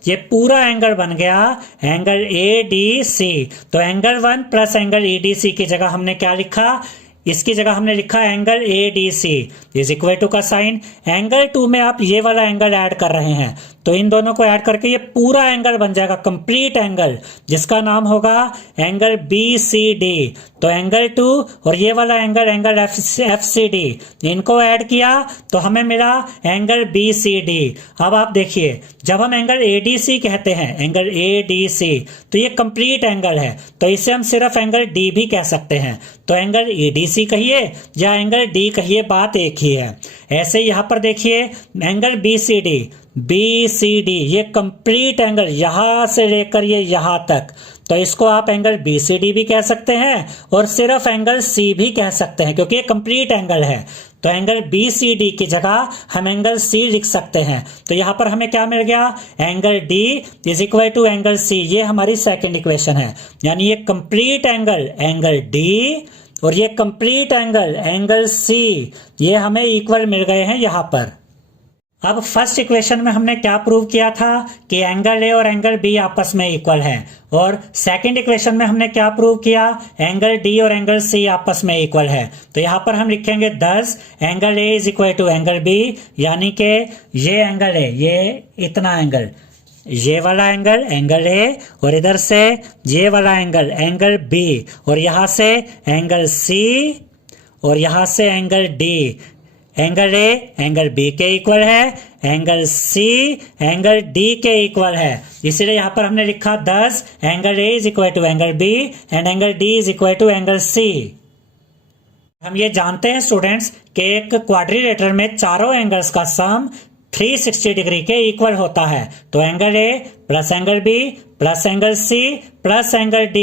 ये पूरा एंगल बन गया एंगल ADC। तो एंगल 1 प्लस एंगल EDC की जगह हमने क्या लिखा? इसकी जगह हमने लिखा angle ADC is equal to का साइन। एंगल 2 में आप ये वाला एंगल ऐड कर रहे हैं, तो इन दोनों को ऐड करके ये पूरा एंगल बन जाएगा, कंप्लीट एंगल, जिसका नाम होगा एंगल BCD। तो एंगल 2 और ये वाला एंगल FCD, इनको ऐड किया तो हमें मिला एंगल BCD। अब आप देखिए, जब हम एंगल ADC कहते हैं, एंगल ADC, तो ये कंप्लीट एंगल है, तो इसे हम सिर्फ एंगल D भी कह सकते हैं। तो एंगल ADC कहिए या एंगल D कहिए, बात एक ही है। ऐसे यहां पर देखिए एंगल BCD, ये कंप्लीट एंगल यहां से लेकर ये यहां तक, तो इसको आप एंगल BCD भी कह सकते हैं और सिर्फ एंगल C भी कह सकते हैं, क्योंकि ये कंप्लीट एंगल है। तो एंगल BCD की जगह हम एंगल C लिख सकते हैं। तो यहां पर हमें क्या मिल गया? Angle D is equal to angle C। ये हमारी सेकंड इक्वेशन है, यानी ये कंप्लीट एंगल D और ये कंप्लीट एंगल C, ये हमें इक्वल मिल गए हैं यहां पर। अब फर्स्ट इक्वेशन में हमने क्या प्रूव किया था? कि एंगल A और एंगल B आपस में इक्वल है। और सेकंड इक्वेशन में हमने क्या प्रूव किया? एंगल D और एंगल C आपस में इक्वल है। तो यहां पर हम लिखेंगे 10 angle A is equal to angle B, यानी कि ये एंगल है, ये इतना एंगल, ये वाला एंगल A, और इधर से ये वाला एंगल B, और यहां से एंगल C, और यहां से angle D। Angle A angle B के इक्वल है, एंगल C एंगल D के इक्वल है, इसलिए यहां पर हमने लिखा 10 angle A is equal to angle B and angle D is equal to angle C। हम ये जानते हैं स्टूडेंट्स कि एक क्वाड्रिलेटरल में चारों एंगल्स का सम 360 डिग्री के इक्वल होता है। तो angle A plus angle B plus angle C plus angle D,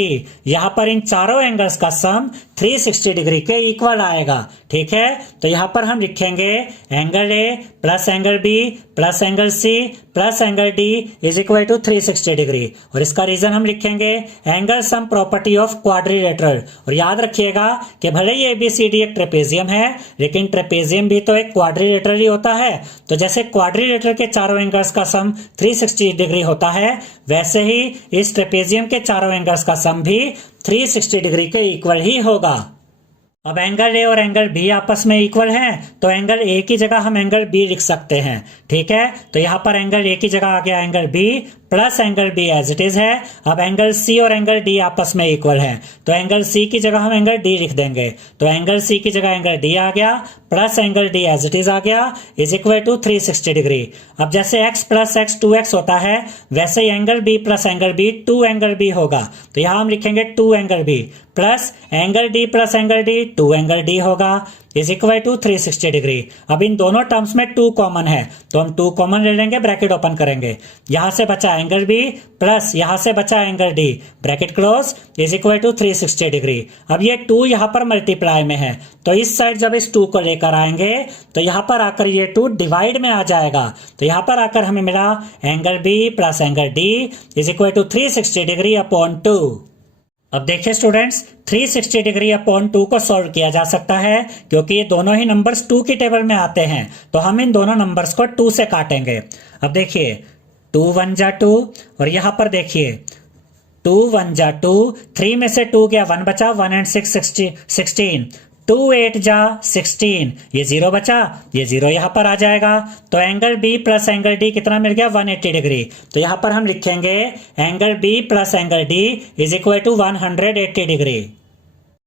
यहां पर इन चारों एंगल्स का सम 360 डिग्री के इक्वल आएगा। ठीक है, तो यहां पर हम लिखेंगे angle A plus angle B plus angle C plus angle D is equal to 360 degree. और इसका रीजन हम लिखेंगे angle sum property of quadrilateral. और याद रखिएगा कि भले ही ABCD एक ट्रेपेजियम है, लेकिन ट्रेपेजियम भी तो एक क्वाड्रिलेटरल ही होता है। तो जैसे क्वाड्रिलेटरल के चारों एंगल्स का सम 360 डिग्री होता है, वैसे ही इस ट्रेपेजियम के चारों एंगल्स का सम भी 360 डिग्री के इक्वल ही होगा। अब एंगल A और एंगल B आपस में इक्वल हैं, तो एंगल A की जगह हम एंगल B लिख सकते हैं। ठीक है, तो यहां पर एंगल A की जगह आ गया angle B plus angle B as it is है। अब एंगल C और एंगल D आपस में इक्वल है, तो एंगल C की जगह हम एंगल D लिख देंगे। तो एंगल C की जगह एंगल D आ गया plus angle D as it is आ गया इज इक्वल टू 360 डिग्री। अब जैसे x प्लस x 2x होता है, वैसे ही angle B plus angle B 2 angle B होगा। तो यहां हम लिखेंगे 2 angle B plus angle D plus angle D 2 angle D होगा इज इक्वल टू 360 डिग्री। अब इन दोनों टर्म्स में 2 कॉमन है, तो हम 2 कॉमन ले लेंगे, ब्रैकेट ओपन करेंगे। यहां से बचा एंगल B प्लस यहां से बचा angle D, bracket close is equal to 360 degree. अब ये 2 यहां पर मल्टीप्लाई में है, तो इस साइड जब इस 2 को लेकर आएंगे तो यहां पर आकर ये 2 डिवाइड में आ जाएगा। तो यहां पर आकर हमें मिला angle B plus angle D is equal to 360 degree upon 2। अब देखिए स्टूडेंट्स, 360 डिग्री अपॉन 2 को सॉल्व किया जा सकता है, क्योंकि ये दोनों ही नंबर्स 2 की टेबल में आते हैं। तो हम इन दोनों नंबर्स को 2 से काटेंगे। अब देखिए 2 1 जा 2, और यहां पर देखिए 2 1 जा 2, 3 में से 2 गया 1 बचा, 1 एंड 6 16, 2 8 जा 16, ये 0 बचा, ये 0 यहां पर आ जाएगा। तो angle B plus angle D कितना मिल गया? 180 डिग्री। तो यहां पर हम लिखेंगे angle B plus angle D is equal to 180 degree.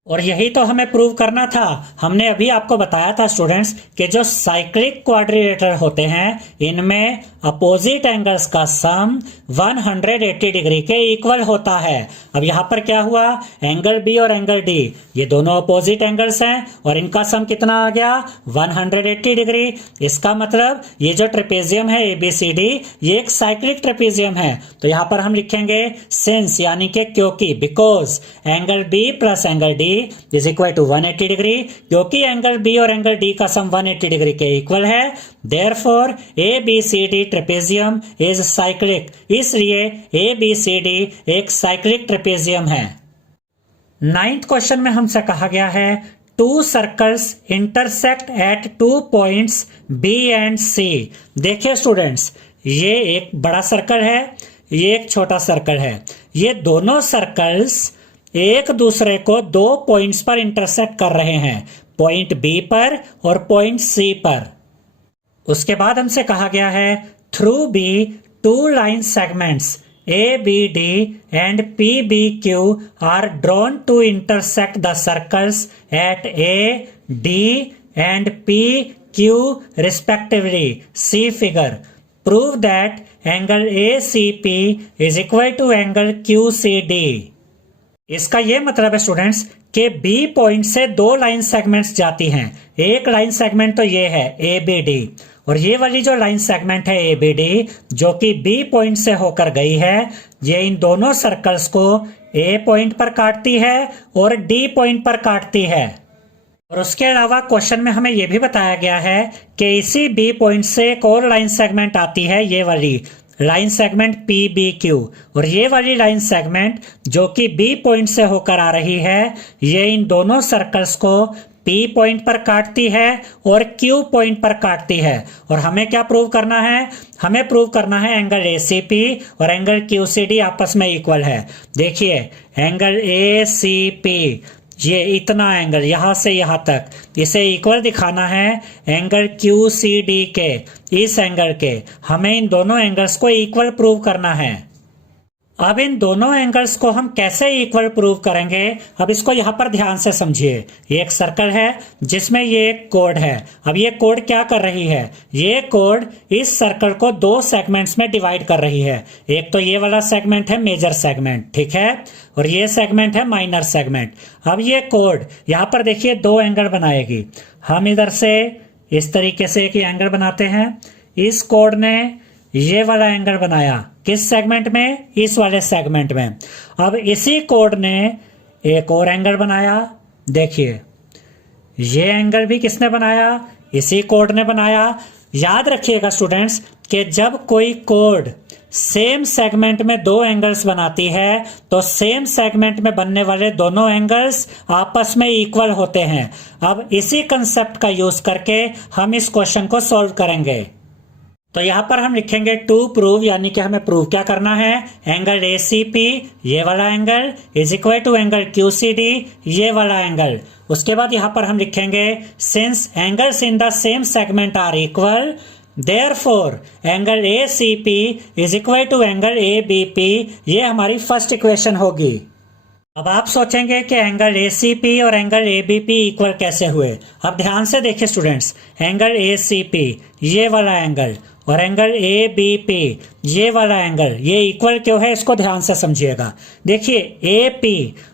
और यही तो हमें प्रूव करना था। हमने अभी आपको बताया था स्टूडेंट्स कि जो साइक्लिक क्वाड्रिलेटरल होते हैं इनमें अपोजिट एंगल्स का सम 180 डिग्री के इक्वल होता है। अब यहां पर क्या हुआ? एंगल बी और एंगल डी ये दोनों अपोजिट एंगल्स हैं और इनका सम कितना आ गया? 180 डिग्री। इसका मतलब ये जो ट्रेपेजियम है ABCD ये एक साइक्लिक ट्रेपेजियम है। तो यहां पर हम लिखेंगे सिंस यानी कि क्योंकि, because angle B plus angle D is equal to 180 degree. क्योंकि एंगल बी और एंगल डी का सम 180 डिग्री के इक्वल है, therefore ABCD trapezium is cyclic. इसलिए ABCD एक साइक्लिक ट्रेपेजियम है। 9th क्वेश्चन में हमसे कहा गया है two circles intersect at 2 points B and C। देखिए स्टूडेंट्स, ये एक बड़ा सर्कल है, ये एक छोटा सर्कल है। ये दोनों सर्कल्स एक दूसरे को 2 पॉइंट्स पर इंटरसेक्ट कर रहे हैं, पॉइंट B पर और पॉइंट C पर। उसके बाद हमसे कहा गया है through B 2 line segments ABD and PBQ are drawn to intersect the circles at A, D and PQ respectively. See figure. Prove that angle ACP is equal to angle QCD। इसका यह मतलब है स्टूडेंट्स कि B point से 2 line segments जाती हैं। एक line segment तो ये है ABD और ये वाली जो लाइन सेगमेंट है ABD जो कि B पॉइंट से होकर गई है, ये इन दोनों सर्कल्स को A पॉइंट पर काटती है और D पॉइंट पर काटती है। और उसके अलावा क्वेश्चन में हमें यह भी बताया गया है कि इसी B पॉइंट से एक और लाइन सेगमेंट आती है, ये वाली लाइन सेगमेंट PBQ। और ये वाली लाइन सेगमेंट जो कि B पॉइंट से होकर आ रही है, ये इन दोनों सर्कल्स को P पॉइंट पर काटती है और Q पॉइंट पर काटती है। और हमें क्या प्रूव करना है? हमें प्रूव करना है एंगल ACP और एंगल QCD आपस में इक्वल है। देखिए एंगल ACP ये इतना एंगल यहां से यहां तक, इसे इक्वल दिखाना है एंगल QCD के, इस एंगल के। हमें इन दोनों एंगल्स को इक्वल प्रूव करना है। अब इन दोनों एंगल्स को हम कैसे इक्वल प्रूव करेंगे? अब इसको यहां पर ध्यान से समझिए। ये एक सर्कल है जिसमें ये एक कोड है। अब ये कोड क्या कर रही है? ये कोड इस सर्कल को 2 सेगमेंट्स में डिवाइड कर रही है। एक तो ये वाला सेगमेंट है मेजर सेगमेंट, ठीक है, और ये सेगमेंट है माइनर सेगमेंट। अब ये कोड यहां पर देखिए 2 एंगल बनाएगी। हम इधर से इस तरीके से एक एंगल बनाते हैं। इस कोड ने ये वाला एंगल बनाया, किस सेगमेंट में? इस वाले सेगमेंट में। अब इसी कोड ने एक और एंगल बनाया। देखिए ये एंगल भी किसने बनाया? इसी कोड ने बनाया। याद रखिएगा स्टूडेंट्स कि जब कोई कोड सेम सेगमेंट में 2 एंगल्स बनाती है तो सेम सेगमेंट में बनने वाले दोनों एंगल्स आपस में इक्वल होते हैं। अब इसी कंसेप्ट का यूज करके हम इस क्वेश्चन को सॉल्व करेंगे। तो यहां पर हम लिखेंगे टू प्रूव, यानी कि हमें प्रूव क्या करना है? एंगल ACP ये वाला angle is equal to angle QCD ये वाला एंगल। उसके बाद यहां पर हम लिखेंगे since angles in the same segment are equal, therefore angle ACP is equal to angle ABP। ये हमारी फर्स्ट इक्वेशन होगी। अब आप सोचेंगे कि एंगल ACP और एंगल ABP इक्वल कैसे हुए? अब ध्यान से देखिए स्टूडेंट्स, एंगल ACP ये वाला एंगल और एंगल ABP ये वाला एंगल, ये इक्वल क्यों है इसको ध्यान से समझिएगा। देखिए AP,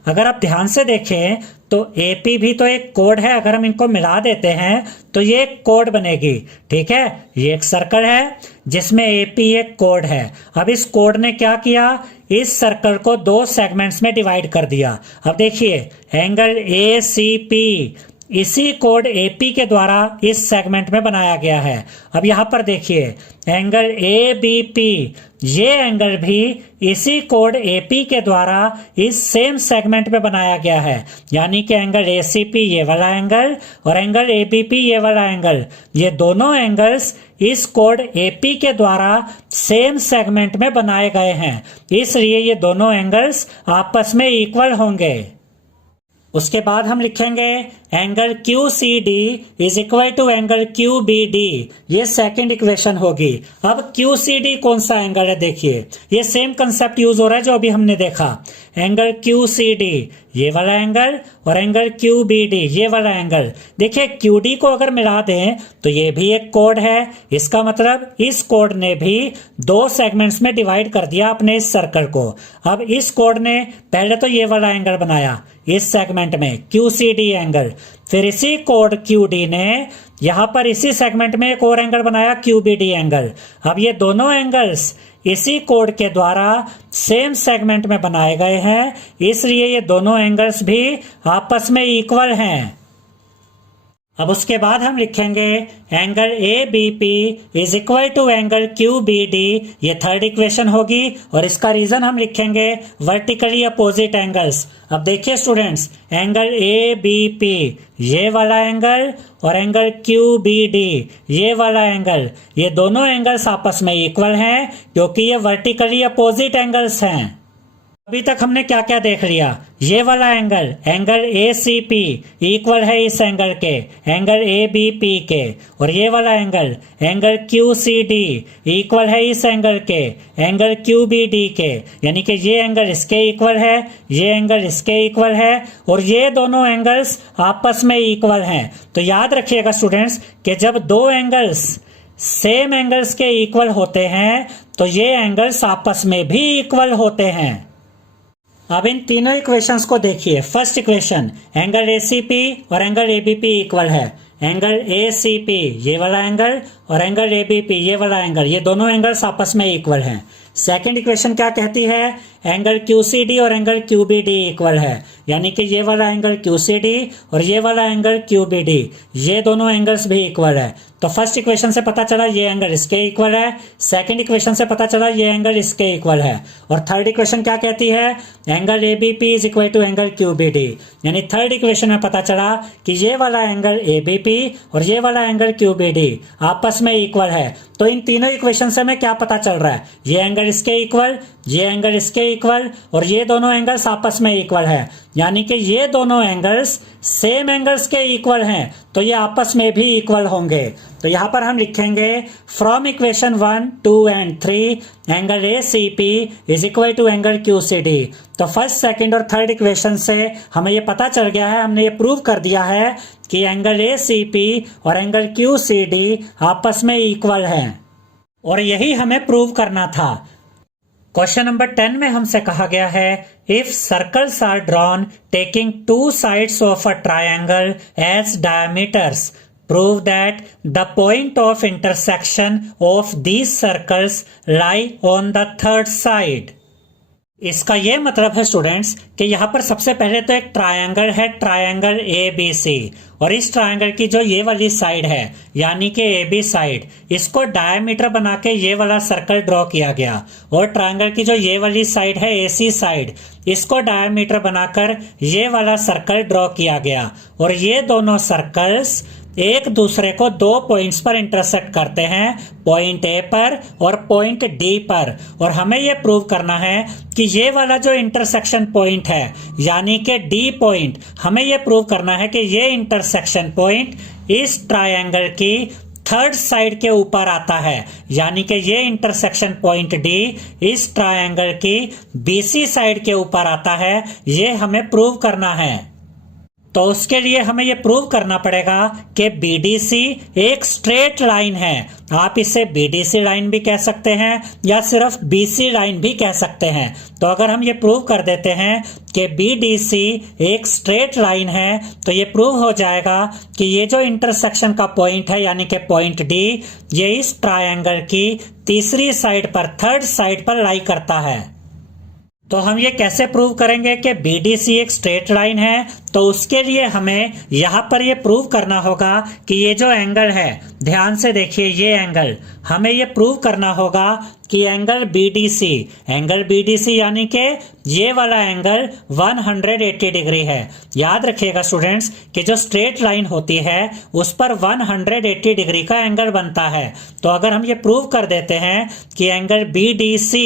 अगर आप ध्यान से देखें तो AP भी तो एक कोड है। अगर हम इनको मिला देते हैं तो ये एक कोड बनेगी, ठीक है। ये एक सर्कल है जिसमें AP एक कोड है। अब इस कोड ने क्या किया? इस सर्कल को 2 सेगमेंट्स में डिवाइड कर दिया। अब देखिए एंगल ACP इसी कोड AP के द्वारा इस सेगमेंट में बनाया गया है। अब यहां पर देखिए एंगल ABP ये एंगल भी इसी कोड AP के द्वारा इस सेम सेगमेंट में बनाया गया है। यानी कि एंगल ACP ये वाला एंगल और एंगल ABP ये वाला एंगल, ये दोनों एंगल्स इस कोड AP के द्वारा सेम सेगमेंट में बनाए गए हैं। इसलिए ये दोनों एंगल्स आपस में इक्वल होंगे। उसके बाद हम लिखेंगे angle QCD is equal to angle QBD। ये सेकंड इक्वेशन होगी। अब QCD कौन सा एंगल है, देखिए ये सेम कंसेप्ट यूज हो रहा है जो अभी हमने देखा। एंगल QCD ये वाला एंगल और एंगल QBD ये वाला एंगल। देखिए QD को अगर मिला दें तो ये भी एक कोड है। इसका मतलब इस कोड ने भी दो सेगमेंट्स में डिवाइड कर दिया अपने इस सर्कल को। अब इस कोड ने पहले तो ये वाला एंगल बनाया इस सेगमेंट में QCD एंगल, फिर इसी कोड QD ने यहां पर इसी सेगमेंट में एक और एंगल बनाया QBD एंगल। अब ये दोनों एंगल्स इसी कोड के द्वारा सेम सेगमेंट में बनाए गए हैं, इसलिए ये दोनों एंगल्स भी आपस में इक्वल हैं। अब उसके बाद हम लिखेंगे angle ABP is equal to angle QBD। ये थर्ड इक्वेशन होगी और इसका रीजन हम लिखेंगे वर्टिकली अपोजिट एंगल्स। अब देखिए स्टूडेंट्स, एंगल ABP ये वाला एंगल और एंगल QBD ये वाला एंगल, ये दोनों एंगल्स आपस में इक्वल हैं क्योंकि ये वर्टिकली अपोजिट एंगल्स हैं। अभी तक हमने क्या क्या देख लिया, ये वाला एंगल एंगल ACP इक्वल है इस एंगल के, एंगल ABP के, और ये वाला एंगल एंगल QCD इक्वल है इस एंगल के, एंगल QBD के। यानी कि ये एंगल इसके इक्वल है, ये एंगल इसके इक्वल है और ये दोनों एंगल्स आपस में इक्वल हैं। तो याद रखिएगा स्टूडेंट्स कि जब दो एंगल्स सेम एंगल्स के इक्वल होते हैं तो ये एंगल्स आपस में भी इक्वल होते हैं। अब इन तीनों इक्वेशंस को देखिए। फर्स्ट इक्वेशन एंगल ACP और एंगल ABP इक्वल है। एंगल ACP ये वाला एंगल और एंगल ABP ये वाला एंगल, ये दोनों एंगल्स आपस में इक्वल हैं। सेकंड इक्वेशन क्या कहती है, एंगल QCD और एंगल QBD इक्वल है। यानी कि ये वाला एंगल QCD और ये वाला एंगल QBD ये दोनों एंगल्स भी इक्वल है। तो फर्स्ट इक्वेशन से पता चला ये एंगल इसके इक्वल है, सेकंड इक्वेशन से पता चला ये एंगल इसके इक्वल है, और थर्ड इक्वेशन क्या कहती है, angle ABP is equal to angle QBD। यानी थर्ड इक्वेशन में पता चला कि ये वाला एंगल ABP और ये वाला एंगल QBD आपस में इक्वल है। तो इन तीनों इक्वेशन से हमें क्या पता चल रहा है, ये एंगल इसके इक्वल, ये एंगल इसके इक्वल और ये दोनों एंगल्स आपस में इक्वल है। यानी कि ये दोनों एंगल्स सेम एंगल्स के इक्वल हैं तो ये आपस में भी इक्वल होंगे। तो यहां पर हम लिखेंगे from equation 1, 2 and 3 angle ACP is equal to angle QCD। तो फर्स्ट, सेकंड और थर्ड इक्वेशन से हमें ये पता चल गया है, हमने ये प्रूव कर दिया है कि एंगल ACP और एंगल QCD आपस में इक्वल हैं और यही हमें प्रूव करना था। क्वेश्चन नंबर 10 में हमसे कहा गया है if circles are drawn taking two sides of a triangle as diameters prove that the point of intersection of these circles lie on the third side. इसका यह मतलब है स्टूडेंट्स कि यहाँ पर सबसे पहले तो एक ट्रायंगल है, ट्रायंगल ABC, और इस ट्रायंगल की जो ये वाली साइड है यानी कि AB साइड, इसको डायमीटर बना के ये वाला सर्कल ड्रॉ किया गया, और ट्रायंगल की जो ये वाली साइड है AC साइड, इसको डायमीटर बनाकर ये वाला सर्कल ड्रॉ किया गया, और ये दोनों सर्कल्स एक दूसरे को दो पॉइंट्स पर इंटरसेक्ट करते हैं, पॉइंट A पर और पॉइंट D पर। और हमें यह प्रूव करना है कि ये वाला जो इंटरसेक्शन पॉइंट है यानी कि D पॉइंट, हमें यह प्रूव करना है कि ये इंटरसेक्शन पॉइंट इस ट्रायंगल की थर्ड साइड के ऊपर आता है, यानी कि ये इंटरसेक्शन पॉइंट D इस ट्रायंगल की BC साइड के ऊपर आता है। ये हमें प्रूव करना है। तो उसके लिए हमें यह प्रूव करना पड़ेगा कि BDC एक स्ट्रेट लाइन है। आप इसे BDC लाइन भी कह सकते हैं या सिर्फ BC लाइन भी कह सकते हैं। तो अगर हम ये प्रूव कर देते हैं कि BDC एक स्ट्रेट लाइन है तो ये प्रूव हो जाएगा कि ये जो इंटरसेक्शन का पॉइंट है यानी कि पॉइंट D, ये इस ट्रायंगल की तीसरी साइड पर, थर्ड साइड पर लाई करता है। तो हम ये कैसे प्रूव करेंगे कि BDC एक स्ट्रेट लाइन है, तो उसके लिए हमें यहाँ पर ये प्रूव करना होगा कि ये जो एंगल है, ध्यान से देखिए ये एंगल, हमें ये प्रूव करना होगा कि एंगल BDC यानी कि ये वाला एंगल 180 डिग्री है। याद रखिएगा स्टूडेंट्स कि जो स्ट्रेट लाइन होती है उस पर 180 डिग्री का एंगल बनता है। तो अगर हम ये प्रूव कर देते हैं कि एंगल BDC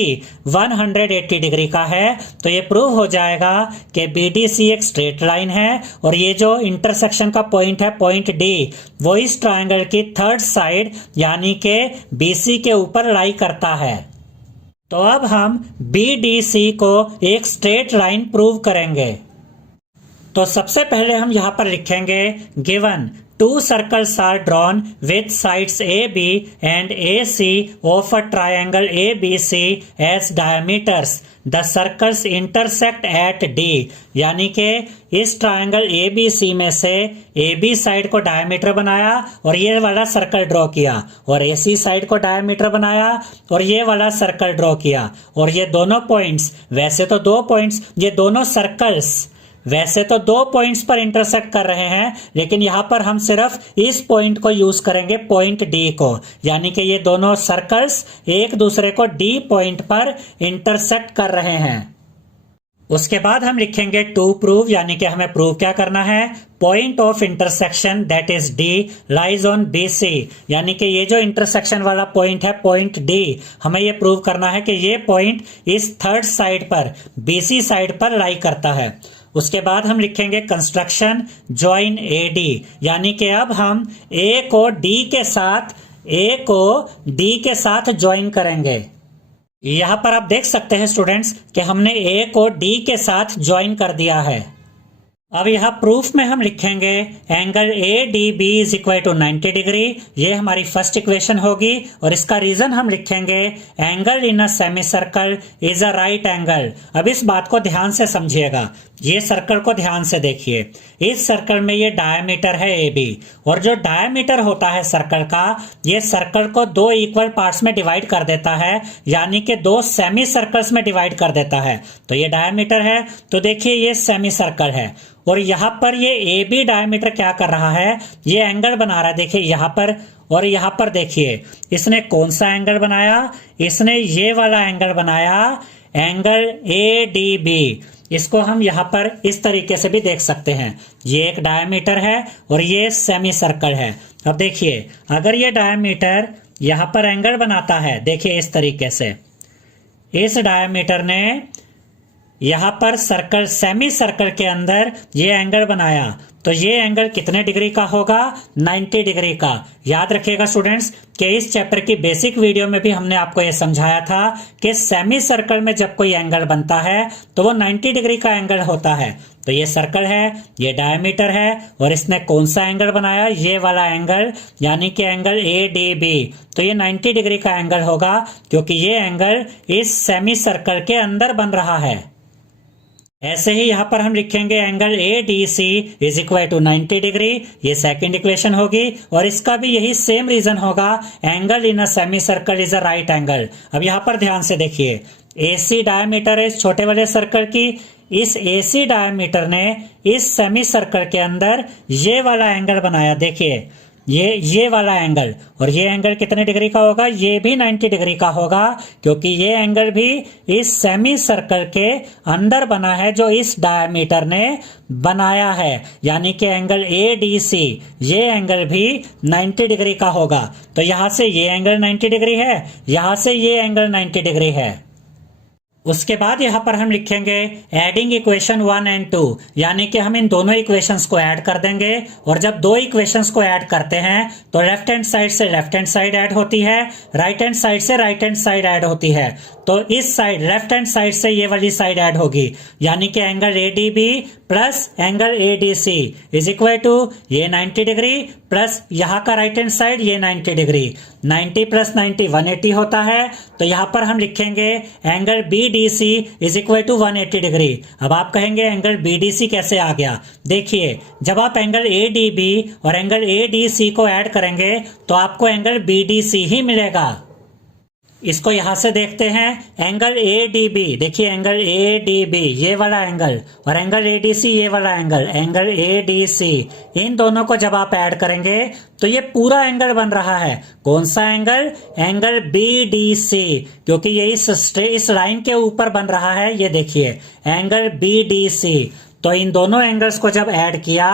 180 डिग्री का है तो ये प्रूव हो जाएगा कि BDC एक स्ट्रेट लाइन हैं और ये जो इंटरसेक्शन का पॉइंट है पॉइंट डी, वो इस ट्रायंगल की थर्ड साइड यानी कि बीसी के ऊपर लाई करता है। तो अब हम बीडीसी को एक स्ट्रेट लाइन प्रूव करेंगे। तो सबसे पहले हम यहां पर लिखेंगे given two circles are drawn with sides AB and AC of a triangle ABC as diameters. The circles intersect at D. यानी कि इस ट्रायंगल ABC में से AB साइड को डायमीटर बनाया और ये वाला सर्कल ड्रॉ किया, और AC साइड को डायमीटर बनाया और ये वाला सर्कल ड्रॉ किया, और ये दोनों पॉइंट्स, वैसे तो दो पॉइंट्स, ये दोनों सर्कल्स वैसे तो दो पॉइंट्स पर इंटरसेक्ट कर रहे हैं, लेकिन यहां पर हम सिर्फ इस पॉइंट को यूज करेंगे, पॉइंट डी को, यानी कि ये दोनों सर्कल्स एक दूसरे को डी पॉइंट पर इंटरसेक्ट कर रहे हैं। उसके बाद हम लिखेंगे टू प्रूव, यानी कि हमें प्रूव क्या करना है, point of intersection that is D lies on BC, यानी कि ये जो इंटरसेक्शन वाला पॉइंट है पॉइंट डी, हमें ये प्रूव करना है कि ये पॉइंट इस थर्ड साइड पर बीसी साइड पर लाई करता है। उसके बाद हम लिखेंगे कंस्ट्रक्शन ज्वाइन ए डी, यानी कि अब हम ए को डी के साथ ज्वाइन करेंगे। यहां पर आप देख सकते हैं स्टूडेंट्स कि हमने ए को डी के साथ ज्वाइन कर दिया है। अब यहां प्रूफ में हम लिखेंगे angle A D B is equal to 90 degree, ये हमारी फर्स्ट इक्वेशन होगी, और इसका रीजन हम लिखेंगे angle in a semi circle is a right angle. अब इस बात को ध्यान से समझिएगा, ये सर्कल को ध्यान से देखिए, इस सर्कल में ये डायमीटर है ए बी, और जो डायमीटर होता है सर्कल का, ये सर्कल को दो इक्वल पार्ट्स में डिवाइड कर देता है, यानी कि दो सेमी सर्कल्स में डिवाइड कर देता है। तो ये डायमीटर है, तो देखिए ये सेमी सर्कल है, और यहां पर ये ए बी डायमीटर क्या कर रहा है, ये एंगल बना रहा है। देखिए यहां पर और यहां पर देखिए इसने कौन सा एंगल बनाया, इसने ये वाला एंगल बनाया, एंगल ए डी बी। इसको हम यहां पर इस तरीके से भी देख सकते हैं, ये एक डायमीटर है और ये सेमी सर्कल है। अब देखिए अगर ये डायमीटर यहां पर एंगल बनाता है, देखिए इस तरीके से, इस डायमीटर ने यहां पर सर्कल सेमी सर्कल के अंदर ये एंगल बनाया, तो ये एंगल कितने डिग्री का होगा, 90 डिग्री का। याद रखिएगा स्टूडेंट्स कि इस चैप्टर की बेसिक वीडियो में भी हमने आपको ये समझाया था कि सेमी सर्कल में जब कोई एंगल बनता है तो वो 90 डिग्री का एंगल होता है। तो ये सर्कल है, ये डायमीटर है, और इसने कौन सा एंगल बनाया, ये वाला एंगल, यानी कि एंगल ए डी बी। तो ये 90 डिग्री का एंगल होगा, क्योंकि ये एंगल इस सेमी सर्कल के अंदर बन रहा है। ऐसे ही यहां पर हम लिखेंगे angle A D C is equal to 90 degree, ये सेकंड इक्वेशन होगी, और इसका भी यही सेम रीजन होगा, angle in a semi circle is a right angle. अब यहां पर ध्यान से देखिए, AC डायमीटर है इस छोटे वाले सर्कल की, इस AC डायमीटर ने इस सेमी सर्कल के अंदर ये वाला एंगल बनाया, देखिए ये वाला एंगल, और ये एंगल कितने डिग्री का होगा, ये भी 90 डिग्री का होगा, क्योंकि ये एंगल भी इस सेमी सर्कल के अंदर बना है जो इस डायमीटर ने बनाया है, यानी कि एंगल ADC, ये एंगल भी 90 डिग्री का होगा। तो यहां से ये एंगल 90 डिग्री है, यहां से ये एंगल 90 डिग्री है। उसके बाद यहां पर हम लिखेंगे एडिंग इक्वेशन 1 एंड 2, यानी कि हम इन दोनों इक्वेशंस को ऐड कर देंगे, और जब दो इक्वेशंस को ऐड करते हैं तो लेफ्ट हैंड साइड से लेफ्ट हैंड साइड ऐड होती है, राइट हैंड साइड से राइट हैंड साइड ऐड होती है। तो इस साइड लेफ्ट हैंड साइड से ये वाली साइड ऐड होगी, यानी कि angle ADB plus angle ADC is equal to ये 90 डिग्री प्लस यहाँ का राइट हैंड साइड ये 90 डिग्री, 90 प्लस 90 180 होता है। तो यहाँ पर हम लिखेंगे angle BDC is equal to 180 degree. अब आप कहेंगे एंगल BDC कैसे आ गया, देखिए जब आप एंगल ADB और एंगल ADC को ऐड करेंगे तो आपको एंगल BDC ही मिलेगा। इसको यहां से देखते हैं, एंगल ADB, देखिए एंगल ADB ये वाला एंगल, और एंगल ADC ये वाला एंगल, एंगल ADC, इन दोनों को जब आप ऐड करेंगे तो ये पूरा एंगल बन रहा है। कौन सा एंगल, एंगल BDC, क्योंकि ये इस लाइन के ऊपर बन रहा है, ये देखिए एंगल BDC। तो इन दोनों एंगल्स को जब ऐड किया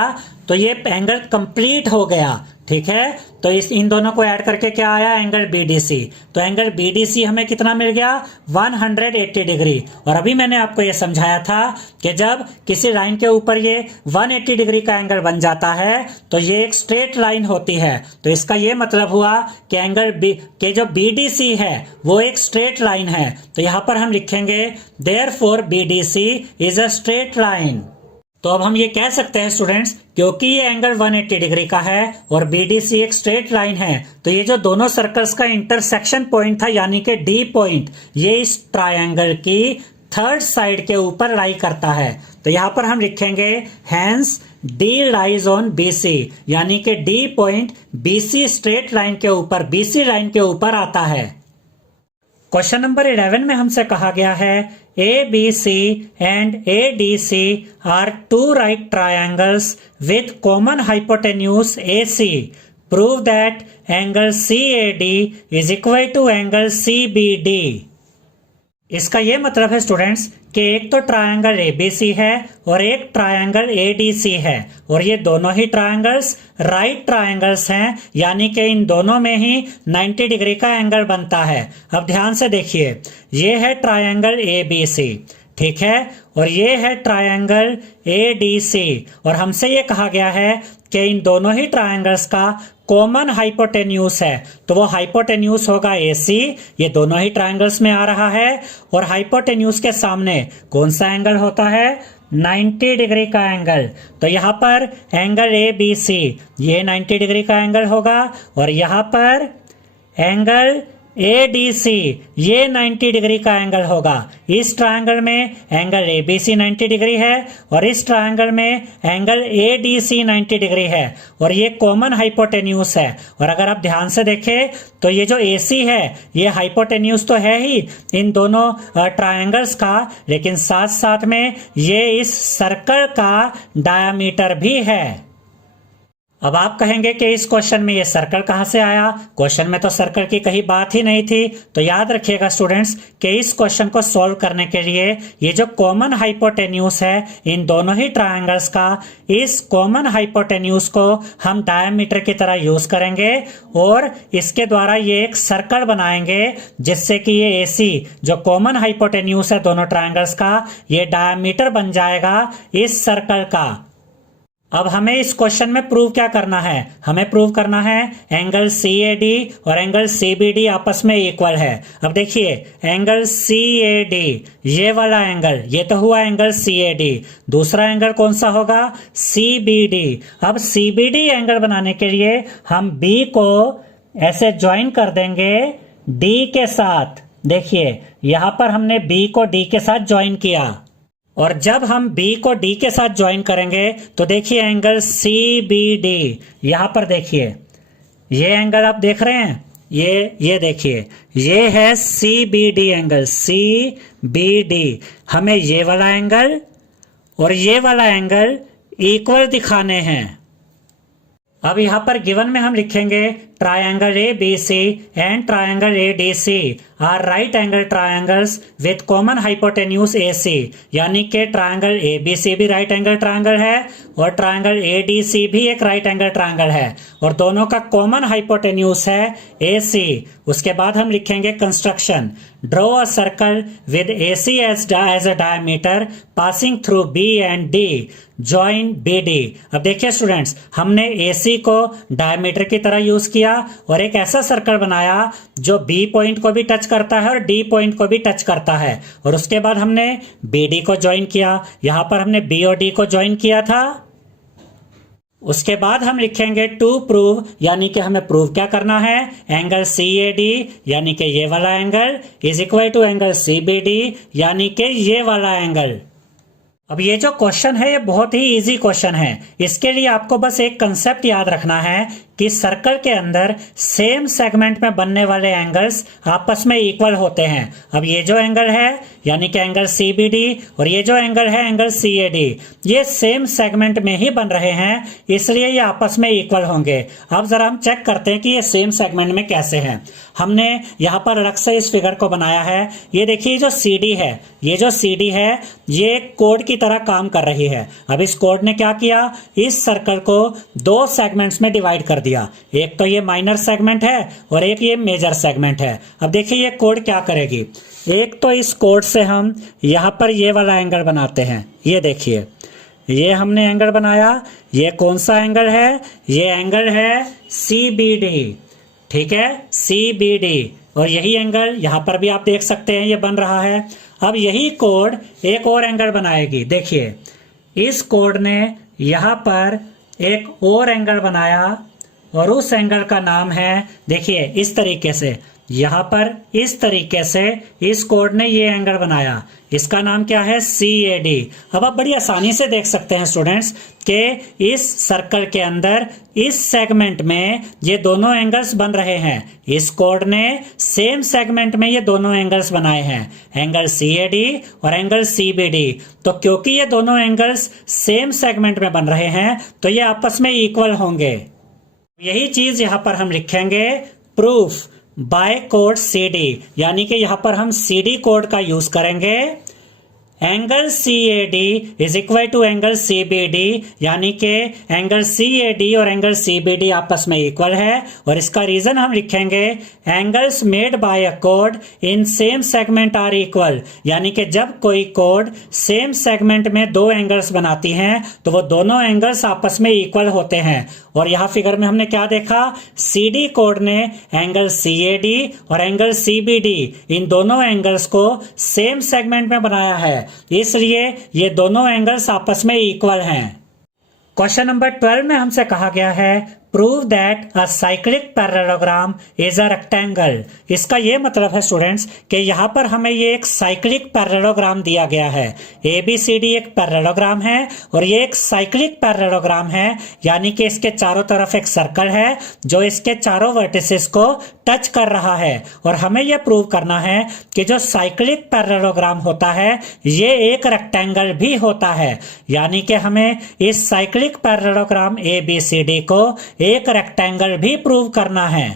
तो ये एंगल कंप्लीट हो गया, ठीक है। तो इन दोनों को ऐड करके क्या आया, एंगल BDC। तो एंगल BDC हमें कितना मिल गया, 180 डिग्री। और अभी मैंने आपको ये समझाया था कि जब किसी लाइन के ऊपर ये 180 डिग्री का एंगल बन जाता है तो ये एक स्ट्रेट लाइन होती है। तो इसका ये मतलब हुआ कि एंगल के जो BDC है वो एक स्ट्रेट लाइन है। तो यहां पर हम लिखेंगे therefore BDC is a straight line. तो अब हम ये कह सकते हैं स्टूडेंट्स, क्योंकि ये एंगल 180 डिग्री का है और BDC एक स्ट्रेट लाइन है, तो ये जो दोनों सर्कल्स का इंटरसेक्शन पॉइंट था यानी कि D पॉइंट, ये इस ट्रायंगल की थर्ड साइड के ऊपर लाई करता है। तो यहां पर हम लिखेंगे hence D lies on BC, यानी कि D point BC straight line के ऊपर, BC लाइन के ऊपर आता है। क्वेश्चन नंबर 11 में हमसे कहा गया है ABC and ADC are two right triangles with common hypotenuse AC. Prove that angle CAD is equal to angle CBD. इसका ये मतलब है स्टूडेंट्स कि एक तो ट्रायंगल ABC है और एक ट्रायंगल ADC है, और ये दोनों ही ट्रायंगल्स राइट ट्रायंगल्स हैं, यानी कि इन दोनों में ही 90 डिग्री का एंगल बनता है। अब ध्यान से देखिए, ये है ट्रायंगल ABC, ठीक है, और ये है ट्रायंगल ADC, और हमसे ये कहा गया है कि इन दोनों ही ट्रायंगल्स का कॉमन हाइपोटेन्यूज है। तो वो हाइपोटेन्यूज होगा AC, ये दोनों ही ट्रायंगल्स में आ रहा है, और हाइपोटेन्यूज के सामने कौन सा एंगल होता है, 90 डिग्री का एंगल। तो यहाँ पर एंगल ABC ये 90 डिग्री का एंगल होगा, और यहाँ पर एंगल ADC ये 90 डिग्री का एंगल होगा। इस ट्रायंगल में एंगल ABC 90 डिग्री है और इस ट्रायंगल में एंगल ADC 90 डिग्री है, और ये कॉमन हाइपोटेन्यूज है। और अगर आप ध्यान से देखें तो ये जो AC है ये हाइपोटेन्यूज तो है ही इन दोनों ट्रायंगल्स का, लेकिन साथ साथ में ये इस सर्कल का डायामीटर भी है। अब आप कहेंगे कि इस क्वेश्चन में ये सर्कल कहां से आया, क्वेश्चन में तो सर्कल की कहीं बात ही नहीं थी। तो याद रखिएगा स्टूडेंट्स कि इस क्वेश्चन को सॉल्व करने के लिए ये जो कॉमन हाइपोटेन्यूज है इन दोनों ही ट्रायंगल्स का, इस कॉमन हाइपोटेन्यूज को हम डायमीटर की तरह यूज करेंगे और इसके द्वारा ये एक सर्कल बनाएंगे, जिससे कि ये AC जो कॉमन हाइपोटेन्यूज है दोनों ट्रायंगल्स का, ये डायमीटर बन जाएगा इस सर्कल का। अब हमें इस क्वेश्चन में प्रूव क्या करना है, हमें प्रूव करना है एंगल CAD और एंगल CBD आपस में इक्वल है। अब देखिए एंगल CAD ये वाला एंगल, ये तो हुआ एंगल CAD, दूसरा एंगल कौन सा होगा, CBD। अब CBD एंगल बनाने के लिए हम B को ऐसे ज्वाइन कर देंगे D के साथ। देखिए यहां पर हमने B को D के साथ ज्वाइन किया, और जब हम B को D के साथ ज्वाइन करेंगे तो देखिए एंगल CBD, यहां पर देखिए ये एंगल आप देख रहे हैं, ये देखिए ये है CBD एंगल, CBD। हमें ये वाला एंगल और ये वाला एंगल इक्वल दिखाने हैं। अब यहां पर गिवन में हम लिखेंगे triangle ABC and triangle ADC are right angle triangles with common hypotenuse AC, यानी कि ट्रायंगल ABC भी राइट एंगल ट्रायंगल है और ट्रायंगल ADC भी एक राइट एंगल ट्रायंगल है, और दोनों का कॉमन हाइपोटेन्यूज है AC। उसके बाद हम लिखेंगे construction, draw a circle with AC as a diameter passing through B and D, join BD। अब देखिए स्टूडेंट्स, हमने AC को डायमीटर की तरह यूज किया और एक ऐसा सर्कल बनाया जो B पॉइंट को भी टच करता है और D पॉइंट को भी टच करता है, और उसके बाद हमने BD को ज्वाइन किया। यहां पर हमने B और D को ज्वाइन किया था। उसके बाद हम लिखेंगे टू प्रूव, यानी कि हमें प्रूव क्या करना है, एंगल CAD यानी कि ये वाला angle is equal to angle CBD यानी कि ये वाला एंगल। अब ये जो क्वेश्चन है ये बहुत ही इजी क्वेश्चन है। इसके लिए आपको बस एक कंसेप्ट याद रखना है कि सर्कल के अंदर सेम सेगमेंट में बनने वाले एंगल्स आपस में इक्वल होते हैं। अब ये जो एंगल है यानी कि एंगल CBD और ये जो एंगल है एंगल CAD, ये सेम सेगमेंट में ही बन रहे हैं, इसलिए ये आपस में इक्वल होंगे। अब जरा हम चेक करते हैं कि ये सेम सेगमेंट में कैसे हैं। हमने यहाँ पर अलग से इस फिगर को बनाया है। ये देखिए जो CD है, ये जो CD है ये कोड की तरह काम कर रही है। अब इस कोड ने क्या किया, इस सर्कल को दो सेगमेंट्स में डिवाइड कर दिया। एक तो ये माइनर सेगमेंट है और एक ये मेजर सेगमेंट है। अब देखिए ये कोड क्या करेगी। एक तो इस कोड से हम यहाँ पर ये वाला एंगल बनाते हैं। ये देखिए ये हमने एंगल बनाया। ये कौन सा एंगल है, ये एंगल है CBD, ठीक है, CBD। और यही एंगल यहाँ पर भी आप देख सकते हैं ये बन रहा है। अब यही कोड एक और एंगल बनाएगी। देखिए इस कोड ने यहाँ पर एक और एंगल बनाया और उस एंगल का नाम है, देखिए इस तरीके से, यहाँ पर इस तरीके से इस कोड ने ये एंगल बनाया। इसका नाम क्या है, CAD। अब आप बड़ी आसानी से देख सकते हैं स्टूडेंट्स कि इस सर्कल के अंदर इस सेगमेंट में ये दोनों एंगल्स बन रहे हैं। इस कोड ने सेम सेगमेंट में ये दोनों एंगल्स बनाए हैं, एंगल CAD और एंगल CBD। तो क्योंकि ये दोनों एंगल्स सेम सेगमेंट में बन रहे हैं तो ये आपस में इक्वल होंगे। यही चीज यहाँ पर हम लिखेंगे प्रूफ बाय कोड CD, यानी कि यहां पर हम CD कोड का यूज करेंगे। Angle CAD is equal to angle CBD, यानी कि एंगल CAD और एंगल CBD आपस में इक्वल है। और इसका रीजन हम लिखेंगे एंगल्स मेड बाय अ कोड in same segment are equal, यानी कि जब कोई कोड सेम सेगमेंट में दो एंगल्स बनाती हैं तो वो दोनों एंगल्स आपस में इक्वल होते हैं। और यहां फिगर में हमने क्या देखा, CD कोड ने एंगल CAD और एंगल CBD इन दोनों एंगल्स को सेम सेगमेंट में बनाया है, इसलिए ये दोनों एंगल्स आपस में इक्वल हैं। क्वेश्चन नंबर 12 में हमसे कहा गया है prove that a cyclic parallelogram is a rectangle. इसका ये मतलब है स्टूडेंट्स कि यहाँ पर हमें ये एक साइक्लिक पैरेललोग्राम दिया गया है। ABCD एक पैरेललोग्राम है और ये एक साइक्लिक पैरेललोग्राम है, यानी कि इसके चारों तरफ एक सर्कल है जो इसके चारों वर्टिसेस को टच कर रहा है। और हमें यह प्रूव करना है कि जो साइक्लिक पैरेललोग्राम होता है ये एक रेक्टेंगल भी होता है, यानी कि हमें इस साइक्लिक पैरेललोग्राम ABCD को एक रेक्टेंगल भी प्रूव करना है।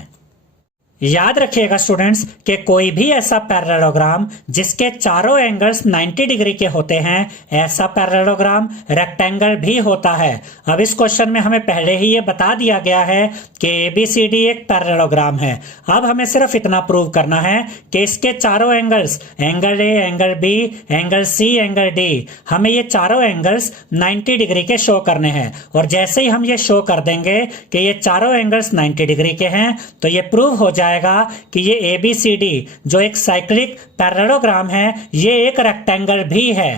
याद रखिएगा स्टूडेंट्स कि कोई भी ऐसा पैरेललोग्राम जिसके चारों एंगल्स 90 डिग्री के होते हैं, ऐसा पैरेललोग्राम रेक्टेंगल भी होता है। अब इस क्वेश्चन में हमें पहले ही ये बता दिया गया है कि ABCD एक पैरेललोग्राम है। अब हमें सिर्फ इतना प्रूव करना है कि इसके चारों angles, angle A, angle B, angle C, angle D, हमें ये चारों एंगल्स 90 डिग्री के शो करने हैं। और जैसे ही हम ये शो कर देंगे कि ये चारों एंगल्स 90 डिग्री के हैं तो ये प्रूव हो जाएगा कि ये ABCD जो एक साइक्लिक पैरेललोग्राम है ये एक रेक्टेंगल भी है।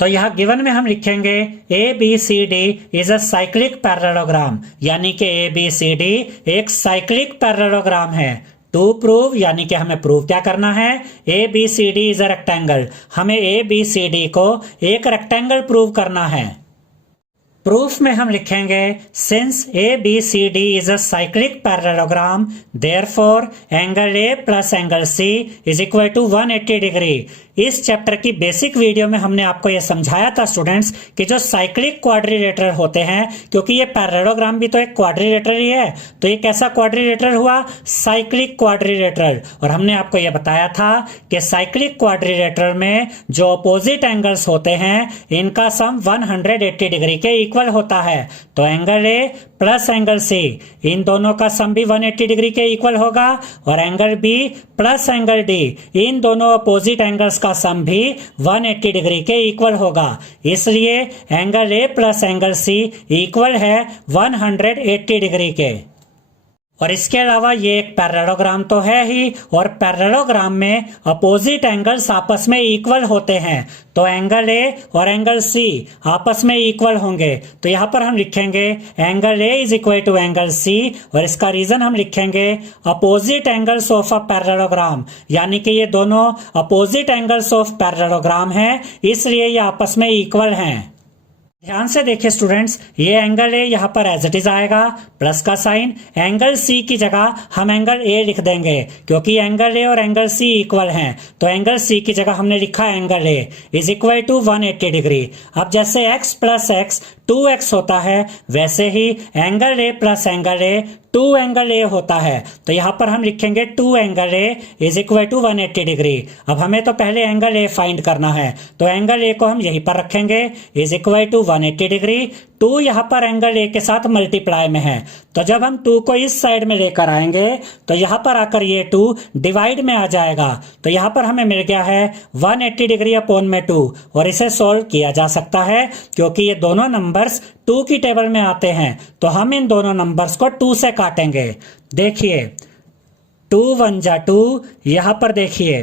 तो यहां गिवन में हम लिखेंगे ABCD is a cyclic parallelogram, यानी कि ABCD एक साइक्लिक पैरेललोग्राम है। टू प्रूव, यानी कि हमें प्रूव क्या करना है, ABCD इज अ रेक्टेंगल। हमें ABCD को एक रेक्टेंगल प्रूव करना है। प्रूफ में हम लिखेंगे since ABCD is a cyclic parallelogram therefore angle A plus angle C is equal to 180 degree. इस चैप्टर की बेसिक वीडियो में हमने आपको यह समझाया था स्टूडेंट्स कि जो साइक्लिक क्वाड्रिलेटरल होते हैं, क्योंकि ये पैरेललोग्राम भी तो एक क्वाड्रिलेटरल ही है, तो ये कैसा क्वाड्रिलेटरल हुआ, साइक्लिक क्वाड्रिलेटरल। और हमने आपको यह बताया था कि साइक्लिक क्वाड्रिलेटरल में जो अपोजिट एंगल्स होते हैं इनका सम 180 डिग्री के इक्वल होता है। तो angle A plus angle C, इन दोनों का सम भी 180 डिग्री के इक्वल होगा। और angle B plus angle D, इन दोनों अपोजिट एंगल्स का सम भी 180 डिग्री के इक्वल होगा। इसलिए angle A plus angle C equal है 180 डिग्री के। और इसके अलावा ये एक पैरेललोग्राम तो है ही, और पैरेललोग्राम में अपोजिट एंगल्स आपस में इक्वल होते हैं। तो एंगल A और एंगल C आपस में इक्वल होंगे। तो यहाँ पर हम लिखेंगे angle A is equal to angle C, और इसका रीजन हम लिखेंगे opposite angles of a parallelogram, यानी कि ये दोनों अपोजिट एंगल्स ऑफ पैरेललोग्राम हैं, इसलिए ये आपस में इक्वल हैं। ध्यान से देखिए स्टूडेंट्स, ये एंगल ए यहाँ पर एज इट इज आएगा, प्लस का साइन। एंगल सी की जगह हम एंगल ए लिख देंगे क्योंकि एंगल ए और एंगल सी इक्वल हैं। तो एंगल सी की जगह हमने लिखा angle A is equal to 180 degree. अब जैसे x प्लस एक्स 2x होता है, वैसे ही angle A plus angle A 2 angle A होता है। तो यहाँ पर हम लिखेंगे 2 angle A is equal to 180 degree. अब हमें तो पहले एंगल ए फाइंड करना है, तो एंगल ए को हम यहीं पर रखेंगे, इज इक्वल टू 180 डिग्री। 2 यहाँ पर एंगल ए के साथ मल्टीप्लाई में है, तो जब हम 2 को इस साइड में लेकर आएंगे तो यहाँ पर आकर ये 2 डिवाइड में आ जाएगा। तो यहाँ पर हमें मिल गया है 180 डिग्री अपॉन में 2, और इसे सोल्व किया जा सकता है क्योंकि ये दोनों नंबर्स 2 की टेबल में आते हैं। तो हम इन दोनों नंबर्स को 2 से काटेंगे। देखिए 2 1 जा 2, यहाँ पर देखिए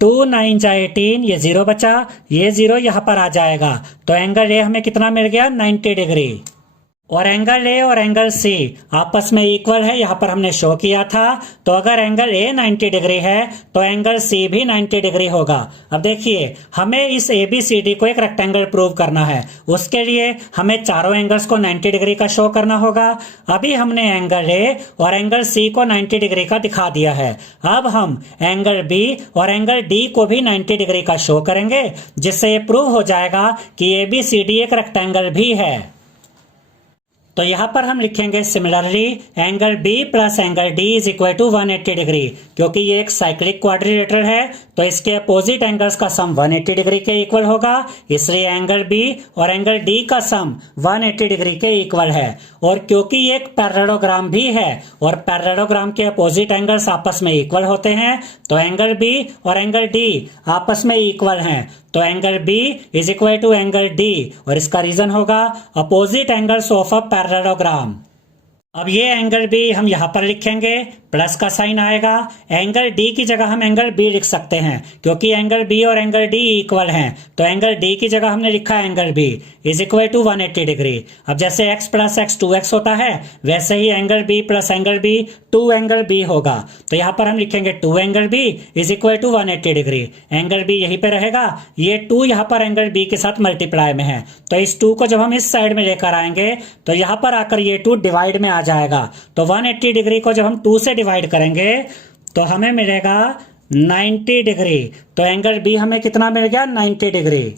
2 9 जा 18, ये 0 बचा, ये 0 यहाँ पर आ जाएगा। तो एंगल ए हमें कितना मिल गया, 90 डिग्री। और एंगल ए और एंगल सी आपस में इक्वल है, यहाँ पर हमने शो किया था। तो अगर एंगल ए 90 डिग्री है तो एंगल सी भी 90 डिग्री होगा। अब देखिए हमें इस ABCD को एक रेक्टेंगल प्रूव करना है, उसके लिए हमें चारों एंगल्स को 90 डिग्री का शो करना होगा। अभी हमने एंगल ए और एंगल सी को 90 डिग्री का दिखा दिया है। अब हम एंगल बी और एंगल डी को भी 90 डिग्री का शो करेंगे, जिससे ये प्रूव हो जाएगा कि ABCD एक रेक्टेंगल भी है। तो यहाँ पर हम लिखेंगे similarly angle B plus angle D is equal to 180 degree. क्योंकि ये एक साइक्लिक क्वाड्रिलेटरल है तो इसके अपोजिट एंगल्स का सम 180 डिग्री के इक्वल होगा, इसलिए एंगल बी और एंगल डी का सम 180 डिग्री के इक्वल है। और क्योंकि ये एक पैरेललोग्राम भी है और पैरेललोग्राम के अपोजिट एंगल्स आपस में इक्वल होते हैं, तो एंगल बी और एंगल डी आपस में इक्वल हैं। तो angle B is equal to angle D, और इसका रीजन होगा opposite angles of a parallelogram. अब ये एंगल बी हम यहाँ पर लिखेंगे, प्लस का साइन आएगा। एंगल डी की जगह हम एंगल बी लिख सकते हैं क्योंकि एंगल बी और एंगल डी इक्वल हैं। तो एंगल डी की जगह हमने लिखा angle B is equal to 180 degree. अब जैसे x प्लस एक्स 2x होता है, वैसे ही angle B plus angle B 2 angle B होगा। तो यहाँ पर हम लिखेंगे 2 angle B is equal to 180 degree. Angle B यहीं पे रहेगा, ये 2 यहाँ पर एंगल बी के साथ मल्टीप्लाई में है। तो इस 2 को जब हम इस साइड में लेकर आएंगे तो यहाँ पर आकर ये 2 डिवाइड में आ जाएगा। तो 180 डिग्री को जब हम 2 से डिवाइड करेंगे तो हमें मिलेगा 90 डिग्री। तो एंगल बी हमें कितना मिल गया, 90 डिग्री।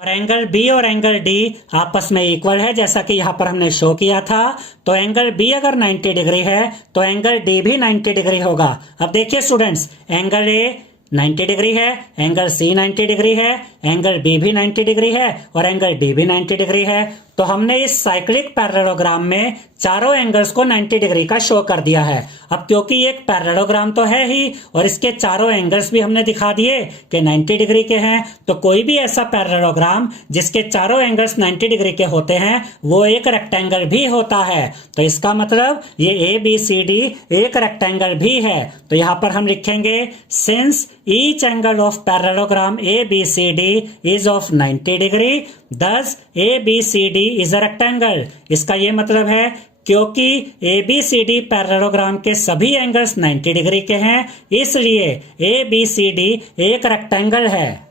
और एंगल बी और एंगल डी आपस में इक्वल है, जैसा कि यहाँ पर हमने शो किया था। तो एंगल बी अगर 90 डिग्री है तो एंगल डी भी 90 डिग्री होगा। अब देखिए स्टूडेंट्स, एंगल ए 90 डिग्री है, एंगल सी 90 डिग्री है, एंगल बी भी 90 डिग्री है और एंगल डी भी 90 डिग्री है। तो हमने इस साइक्लिक पैरेललोग्राम में चारों एंगल्स को 90 डिग्री का शो कर दिया है। अब क्योंकि एक पैरेललोग्राम तो है ही और इसके चारों एंगल्स भी हमने दिखा दिए कि 90 डिग्री के हैं, तो कोई भी ऐसा पैरेललोग्राम जिसके चारों एंगल्स 90 डिग्री के होते हैं वो एक रेक्टेंगल भी होता है। तो इसका मतलब ये ABCD एक रेक्टेंगल भी है। तो यहाँ पर हम लिखेंगे since each angle of parallelogram ABCD is of 90 degree, thus ABCD is a rectangle. इसका ये मतलब है क्योंकि ABCD पैरेललोग्राम के सभी एंगल्स 90 डिग्री के हैं, इसलिए ABCD एक रेक्टेंगल है।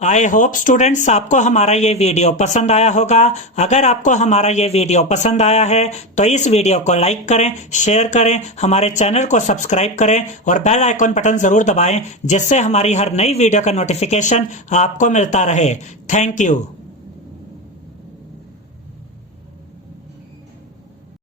आई होप स्टूडेंट्स आपको हमारा ये वीडियो पसंद आया होगा। अगर आपको हमारा ये वीडियो पसंद आया है तो इस वीडियो को लाइक करें, शेयर करें, हमारे चैनल को सब्सक्राइब करें और बेल आइकॉन बटन जरूर दबाएं, जिससे हमारी हर नई वीडियो का नोटिफिकेशन आपको मिलता रहे। Thank you.